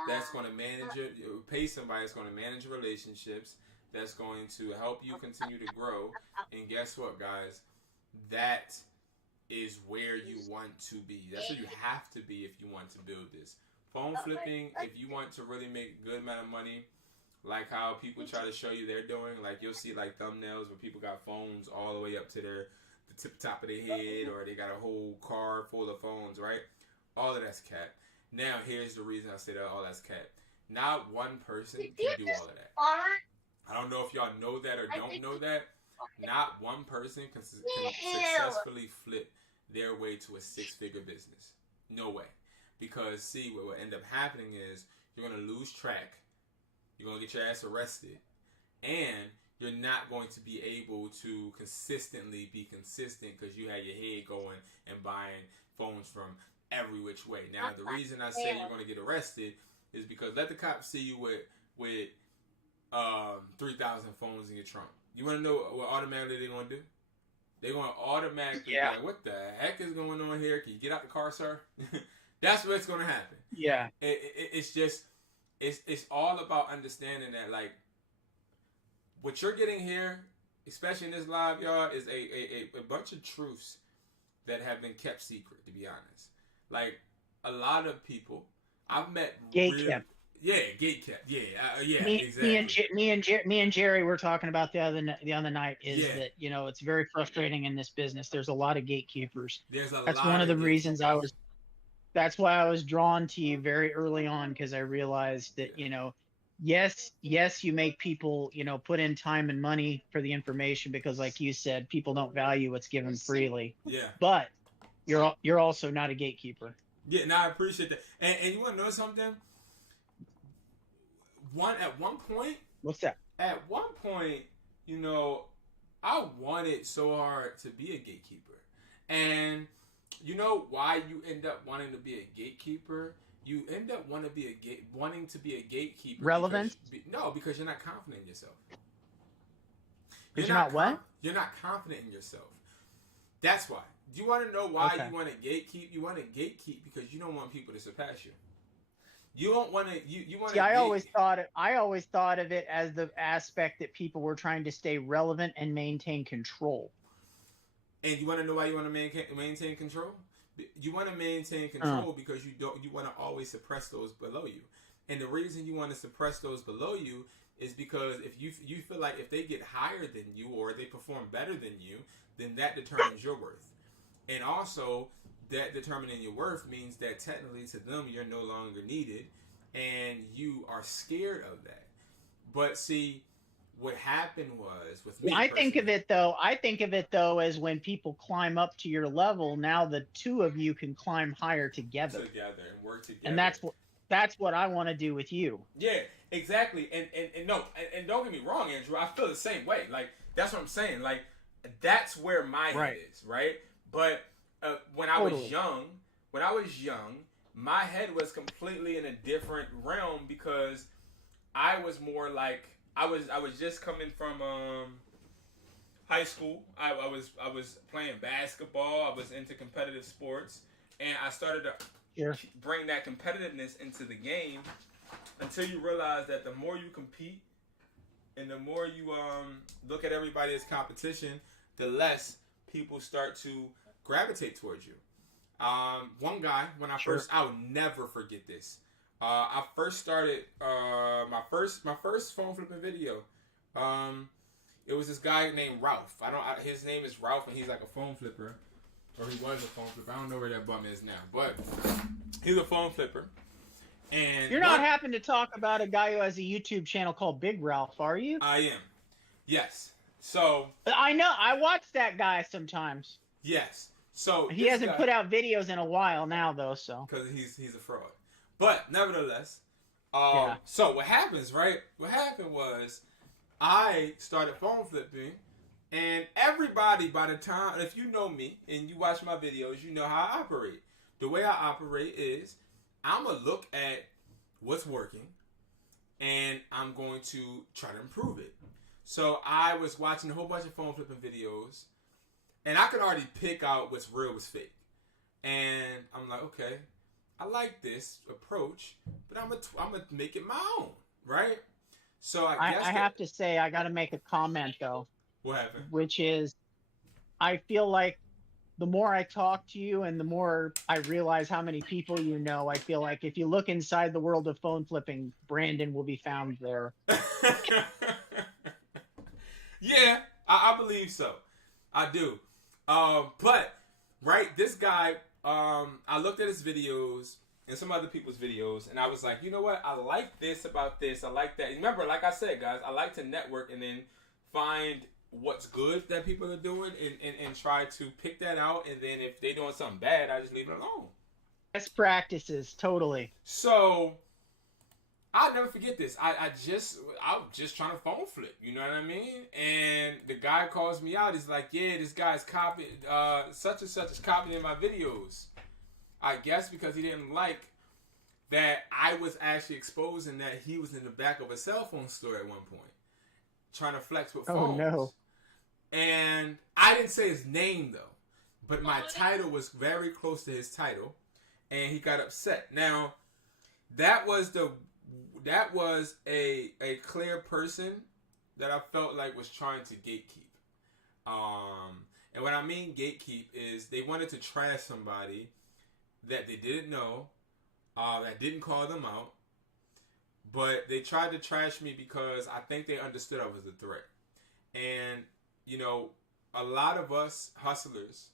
that's going to manage it? Pay somebody that's going to manage relationships, that's going to help you continue to grow. And guess what, guys? That is where you want to be. That's where you have to be if you want to build this. Phone flipping, if you want to really make a good amount of money, like how people try to show you they're doing, like you'll see like thumbnails where people got phones all the way up to the tip top of their head, or they got a whole car full of phones, right? All of that's cap. Now, here's the reason I say that all that's cap. Not one person can do all of that. I don't know if y'all know that or don't know that. Not one person can successfully flip their way to a six-figure business. No way. Because, see, what will end up happening is you're going to lose track. You're going to get your ass arrested. And you're not going to be able to consistently be consistent because you had your head going and buying phones from every which way. Now, the reason I say you're going to get arrested is because let the cops see you with 3,000 phones in your trunk. You want to know what automatically they're going to do? They're going to automatically be like, what the heck is going on here? Can you get out the car, sir? That's what's going to happen. Yeah. It's just... It's all about understanding that, like, what you're getting here, especially in this live, y'all, is a bunch of truths that have been kept secret, to be honest. Like, a lot of people, I've met... Gatekept. Yeah, gatekept. Yeah, exactly. Me and Jerry were talking about the other night is that, you know, it's very frustrating in this business. There's a lot of gatekeepers. That's one of the reasons that's why I was drawn to you very early on, because I realized that, you know, yes, you make people, you know, put in time and money for the information because, like you said, people don't value what's given freely. Yeah. But You're also not a gatekeeper. Yeah, no, I appreciate that. And you want to know something? At one point, What's that? at one point, you know, I wanted so hard to be a gatekeeper. And you know why you end up wanting to be a gatekeeper? You end up wanting to be a gatekeeper Relevance? because you're not confident in yourself. Because you're not what? You're not confident in yourself. That's why. Do you want to know why you want to gatekeep? You want to gatekeep because you don't want people to surpass you. You don't want to. You want to. See, I always thought of it as the aspect that people were trying to stay relevant and maintain control. And you want to know why you want to maintain control? You want to maintain control because you want to always suppress those below you. And the reason you want to suppress those below you is because if you feel like if they get higher than you or they perform better than you, then that determines your worth. And also, that determining your worth means that technically to them you're no longer needed, and you are scared of that. But see, what happened was with me. I think of it though as when people climb up to your level. Now the two of you can climb higher together And work together. And that's what I want to do with you. Yeah, exactly. And don't get me wrong, Andrew. I feel the same way. Like that's what I'm saying. Like that's where my head is, right? But when I was young, my head was completely in a different realm because I was more like I was just coming from high school. I was playing basketball. I was into competitive sports, and I started to bring that competitiveness into the game until you realize that the more you compete and the more you look at everybody as competition, the less people start to gravitate towards you. One guy, when I will never forget this. I first started my first phone flipping video. It was this guy named Ralph. His name is Ralph, and he's like a phone flipper, or he was a phone flipper. I don't know where that bum is now, but he's a phone flipper. And you're not happen to talk about a guy who has a YouTube channel called Big Ralph, are you? I am. Yes. So I know. I watch that guy sometimes. Yes. So he hasn't put out videos in a while now, though. So because he's a fraud. But nevertheless, so what happens, right? What happened was I started phone flipping, and everybody, by the time, if you know me and you watch my videos, you know how I operate. The way I operate is I'm going to look at what's working, and I'm going to try to improve it. So I was watching a whole bunch of phone flipping videos, and I could already pick out what's real, what's fake. And I'm like, okay, I like this approach, but I'm gonna make it my own, right? So I have to say, I got to make a comment though. What happened? Which is, I feel like the more I talk to you and the more I realize how many people you know, I feel like if you look inside the world of phone flipping, Brandon will be found there. Yeah, I believe so. I do. But right, this guy. I looked at his videos and some other people's videos, and I was like, you know what? I like this about this. I like that. Remember, like I said, guys, I like to network and then find what's good that people are doing and try to pick that out. And then if they're doing something bad, I just leave it alone. Best practices, totally. So I'll never forget this. I was just trying to phone flip, you know what I mean? And the guy calls me out. He's like, yeah, this guy's copying, such and such is copying my videos. I guess because he didn't like that I was actually exposing that he was in the back of a cell phone store at one point, trying to flex with phones. Oh, no. And I didn't say his name, though. But my title was very close to his title. And he got upset. Now, that was a clear person that I felt like was trying to gatekeep. And what I mean gatekeep is they wanted to trash somebody that they didn't know, that didn't call them out, but they tried to trash me because I think they understood I was a threat. And, you know, a lot of us hustlers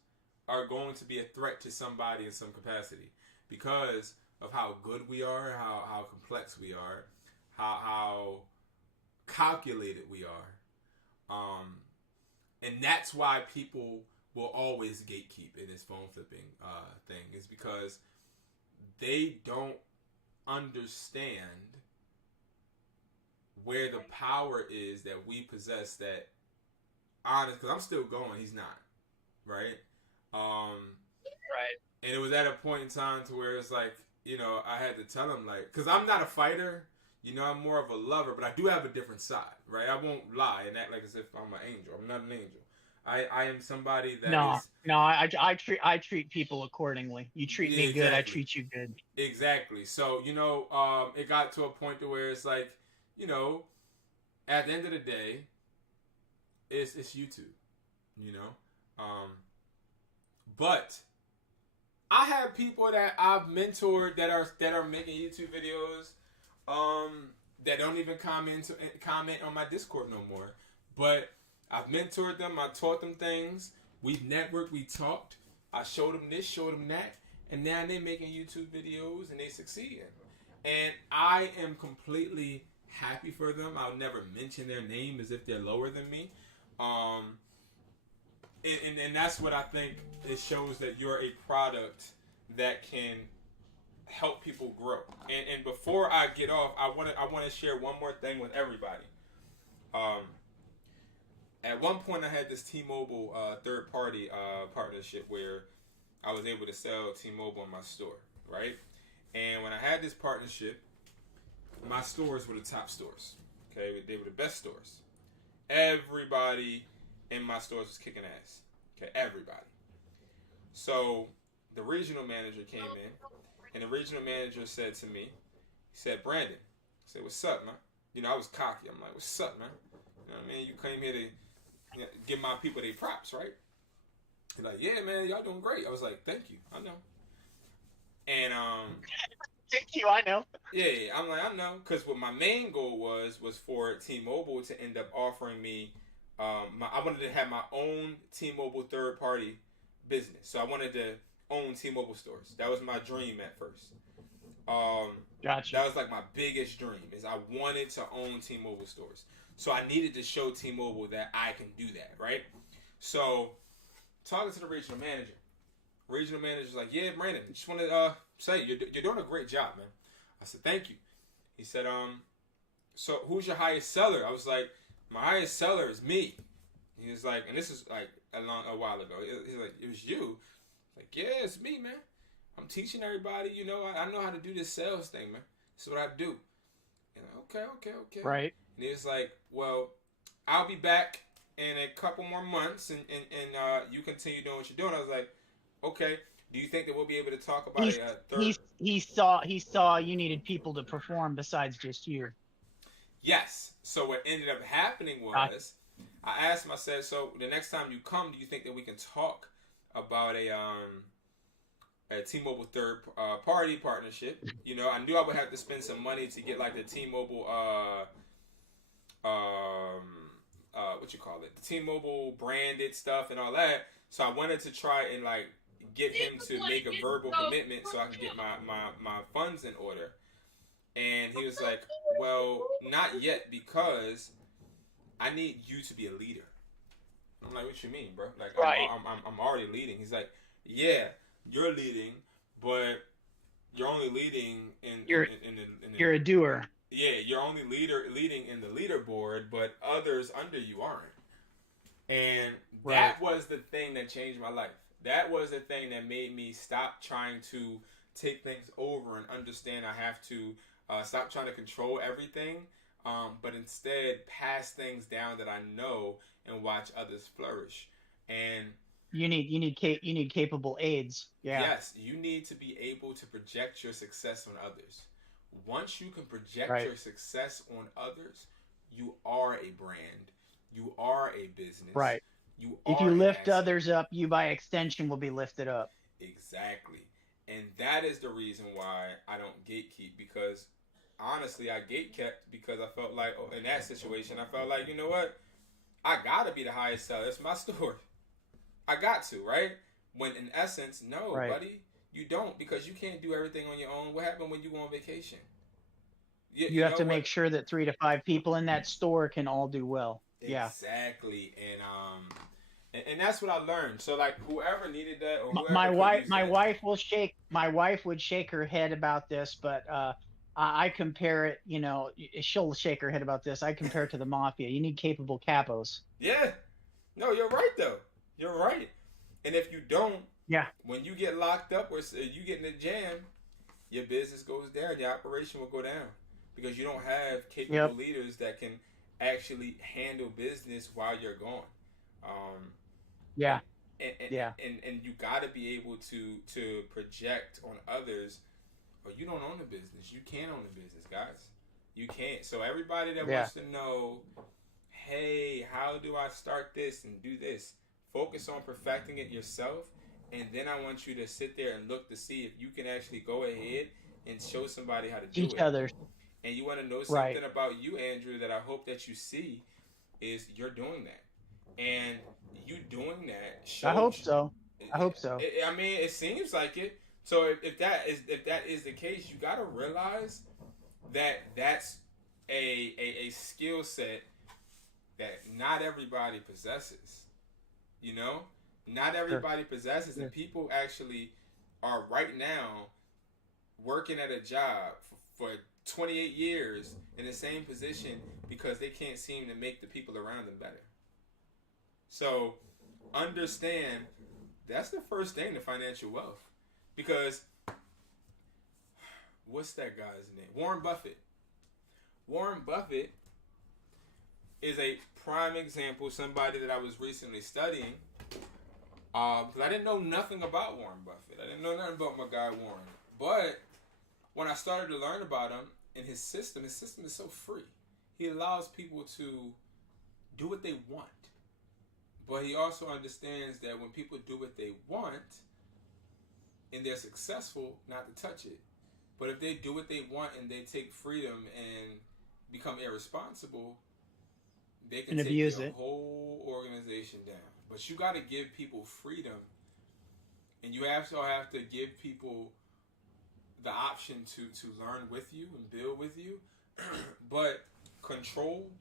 are going to be a threat to somebody in some capacity because of how good we are, how complex we are, how calculated we are. And that's why people will always gatekeep in this phone flipping thing is because they don't understand where the power is that we possess. That honest, because I'm still going, he's not, right? Right. And it was at a point in time to where it's like, you know, I had to tell him, like, because I'm not a fighter, you know, I'm more of a lover, but I do have a different side, right? I won't lie and act like as if I'm an angel. I'm not an angel. I am somebody that I treat people accordingly. You treat me good, I treat you good. Exactly. So, you know, it got to a point to where it's like, you know, at the end of the day, it's YouTube, you know? But I have people that I've mentored that are making YouTube videos that don't even comment on my Discord no more. But I've mentored them. I taught them things. We've networked. We talked. I showed them this, showed them that, and now they're making YouTube videos and they succeed. And I am completely happy for them. I'll never mention their name as if they're lower than me. And that's what I think it shows, that you're a product that can help people grow. And before I get off, I want to share one more thing with everybody. At one point, I had this T-Mobile third-party partnership where I was able to sell T-Mobile in my store, right? And when I had this partnership, my stores were the top stores. Okay, they were the best stores. Everybody in my stores was kicking ass. Okay, everybody. So the regional manager came in, and the regional manager said to me, he said, "Brandon," I said, "What's up, man?" You know, I was cocky. I'm like, "What's up, man?" You know what I mean? You came here to give my people their props, right? He's like, "Yeah, man, y'all doing great." I was like, "Thank you, I know." And Thank you, I know. Yeah, I'm like, I know, because what my main goal was for T-Mobile to end up offering me, I wanted to have my own T-Mobile third party business. So I wanted to own T-Mobile stores. That was my dream at first. Gotcha. That was like my biggest dream, is I wanted to own T-Mobile stores. So I needed to show T-Mobile that I can do that, right? So talking to the regional manager's like, "Yeah, Brandon, just want to say you're doing a great job, man." I said, "Thank you." He said, "So who's your highest seller?" I was like, "My highest seller is me." He was like, and this is like a while ago. He's like, "It was you?" I was like, "Yeah, it's me, man. I'm teaching everybody. You know, I know how to do this sales thing, man. This is what I do." And okay. Right. And he was like, "Well, I'll be back in a couple more months, and you continue doing what you're doing." I was like, "Okay. Do you think that we'll be able to talk about a third?" He saw you needed people to perform besides just you. Yes. So what ended up happening was, I asked him, I said, "So the next time you come, do you think that we can talk about a T-Mobile third party partnership?" You know, I knew I would have to spend some money to get like the T-Mobile what you call it, the T-Mobile branded stuff and all that. So I wanted to try and like get him to make a verbal commitment so I can get my funds in order. And he was like, "Well, not yet, because I need you to be a leader." I'm like, "What you mean, bro? Like, right. I'm already leading." He's like, "Yeah, you're leading, but you're only leading in you're a doer." Yeah, you're only leading in the leaderboard, but others under you aren't. And that was the thing that changed my life. That was the thing that made me stop trying to take things over and understand I have to stop trying to control everything, but instead pass things down that I know and watch others flourish. And you need capable aides. Yeah. Yes, you need to be able to project your success on others. Once you can project your success on others, you are a brand. You are a business. Right. If you lift others up, you by extension will be lifted up. Exactly. And that is the reason why I don't gatekeep, because honestly, I gatekept because I felt like, in that situation, I felt like, you know what? I gotta be the highest seller. It's my store. I got to, right? When in essence, no, buddy, you don't, because you can't do everything on your own. What happened when you go on vacation? You have to make sure that 3 to 5 people in that store can all do well. Exactly. And And that's what I learned. So like whoever needed that or whoever My could wife, use my that. wife will shake. My wife would shake her head about this, but I compare it. You know, she'll shake her head about this. I compare it to the mafia. You need capable capos. Yeah. No, you're right though. You're right. And if you don't, Yeah. when you get locked up or you get in a jam, your business goes down. Your operation will go down because you don't have capable Yep. leaders that can actually handle business while you're gone. Um, and Yeah. and, and, Yeah. and you got to be able to project on others, or you don't own the business. You can't own the business, guys. You can't. So everybody that Yeah. wants to know, hey, how do I start this and do this? Focus on perfecting it yourself, and then I want you to sit there and look to see if you can actually go ahead and show somebody how to do Each it. other. And you want to know Right. something about you, Andrew, that I hope that you see is you're doing that, and you doing that shows. I hope so. I hope so. I mean, it seems like it. So if that is the case, you got to realize that that's a skill set that not everybody possesses. You know, not everybody possesses, and people actually are right now working at a job for 28 years in the same position because they can't seem to make the people around them better. So understand that's the first thing to financial wealth. Because what's that guy's name? Warren Buffett. Warren Buffett is a prime example, somebody that I was recently studying. Because I didn't know nothing about Warren Buffett. I didn't know nothing about my guy Warren. But when I started to learn about him and his system is so free. He allows people to do what they want. But he also understands that when people do what they want and they're successful, not to touch it. But if they do what they want and they take freedom and become irresponsible, they can take your whole organization down. But you got to give people freedom, and you also have to give people the option to learn with you and build with you. But control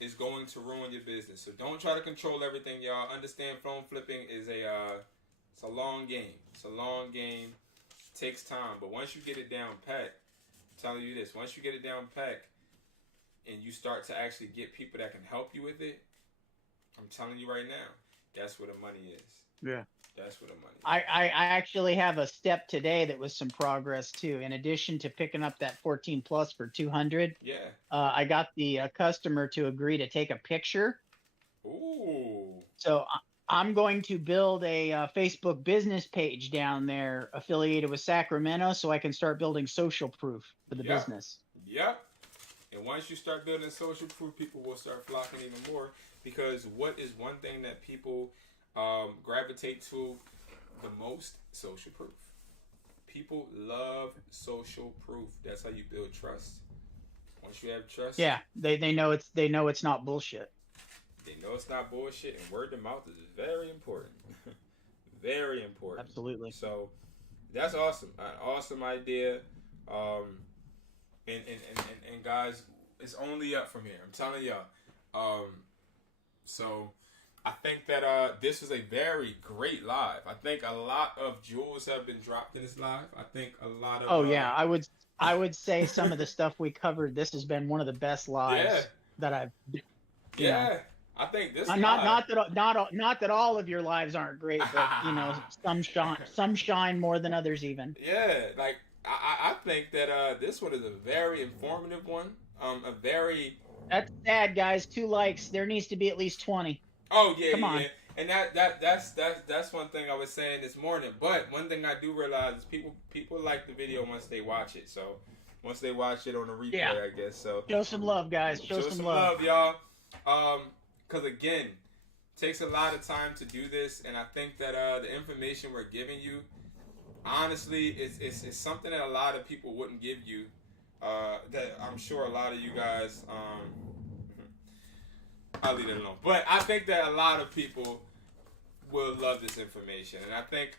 is going to ruin your business. So don't try to control everything, y'all. Understand phone flipping is it's a long game. It's a long game. It takes time. But once you get it down pat, I'm telling you this, once you get it down pat and you start to actually get people that can help you with it, I'm telling you right now, that's where the money is. Yeah. That's where the money is. I actually have a step today that was some progress too. In addition to picking up that 14 plus for 200, Yeah. I got the customer to agree to take a picture. Ooh. So I'm going to build a Facebook business page down there affiliated with Sacramento so I can start building social proof for the business. Yep. And once you start building social proof, people will start flocking even more, because what is one thing that people gravitate to the most? Social proof. People love social proof. That's how you build trust. Once you have trust, yeah, they know it's not bullshit. They know it's not bullshit, and word of mouth is very important. Very important. Absolutely. So that's awesome. An awesome idea. And guys, it's only up from here. I'm telling y'all. So I think that this was a very great live. I think a lot of jewels have been dropped in this live. I think a lot of. Oh yeah, I would say some of the stuff we covered. This has been one of the best lives that I've. Yeah. I think this. Not that all of your lives aren't great, but some shine more than others even. Yeah, like I think that this one is a very informative one. A very. That's sad, guys. 2 likes. There needs to be at least 20. Oh yeah, Come on. And that's one thing I was saying this morning. But one thing I do realize is people like the video once they watch it. So once they watch it on the replay, I guess. So show some love, guys. Show some love, y'all. Because again, it takes a lot of time to do this, and I think that the information we're giving you, honestly, it's something that a lot of people wouldn't give you. That I'm sure a lot of you guys. I'll leave it alone. But I think that a lot of people will love this information, and I think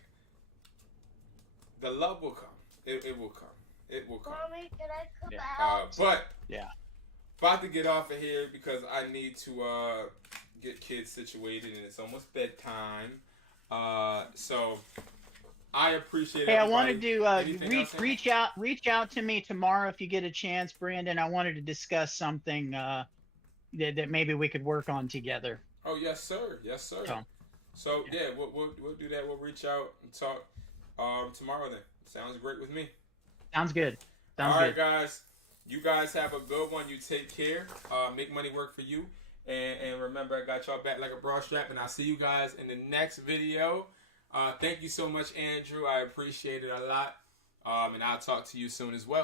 the love will come. It will come. It will come. Mommy, can I come out? But about to get off of here because I need to get kids situated, and it's almost bedtime. So I appreciate it. Hey, I wanted to reach out. reach out to me tomorrow if you get a chance, Brandon. I wanted to discuss something that maybe we could work on together. Oh yes, sir. Yes, sir. So yeah, we'll do that. We'll reach out and talk tomorrow. Then sounds great with me. Sounds good. All right, guys. You guys have a good one. You take care. Make money work for you. And remember, I got y'all back like a bra strap. And I'll see you guys in the next video. Thank you so much, Andrew. I appreciate it a lot. And I'll talk to you soon as well.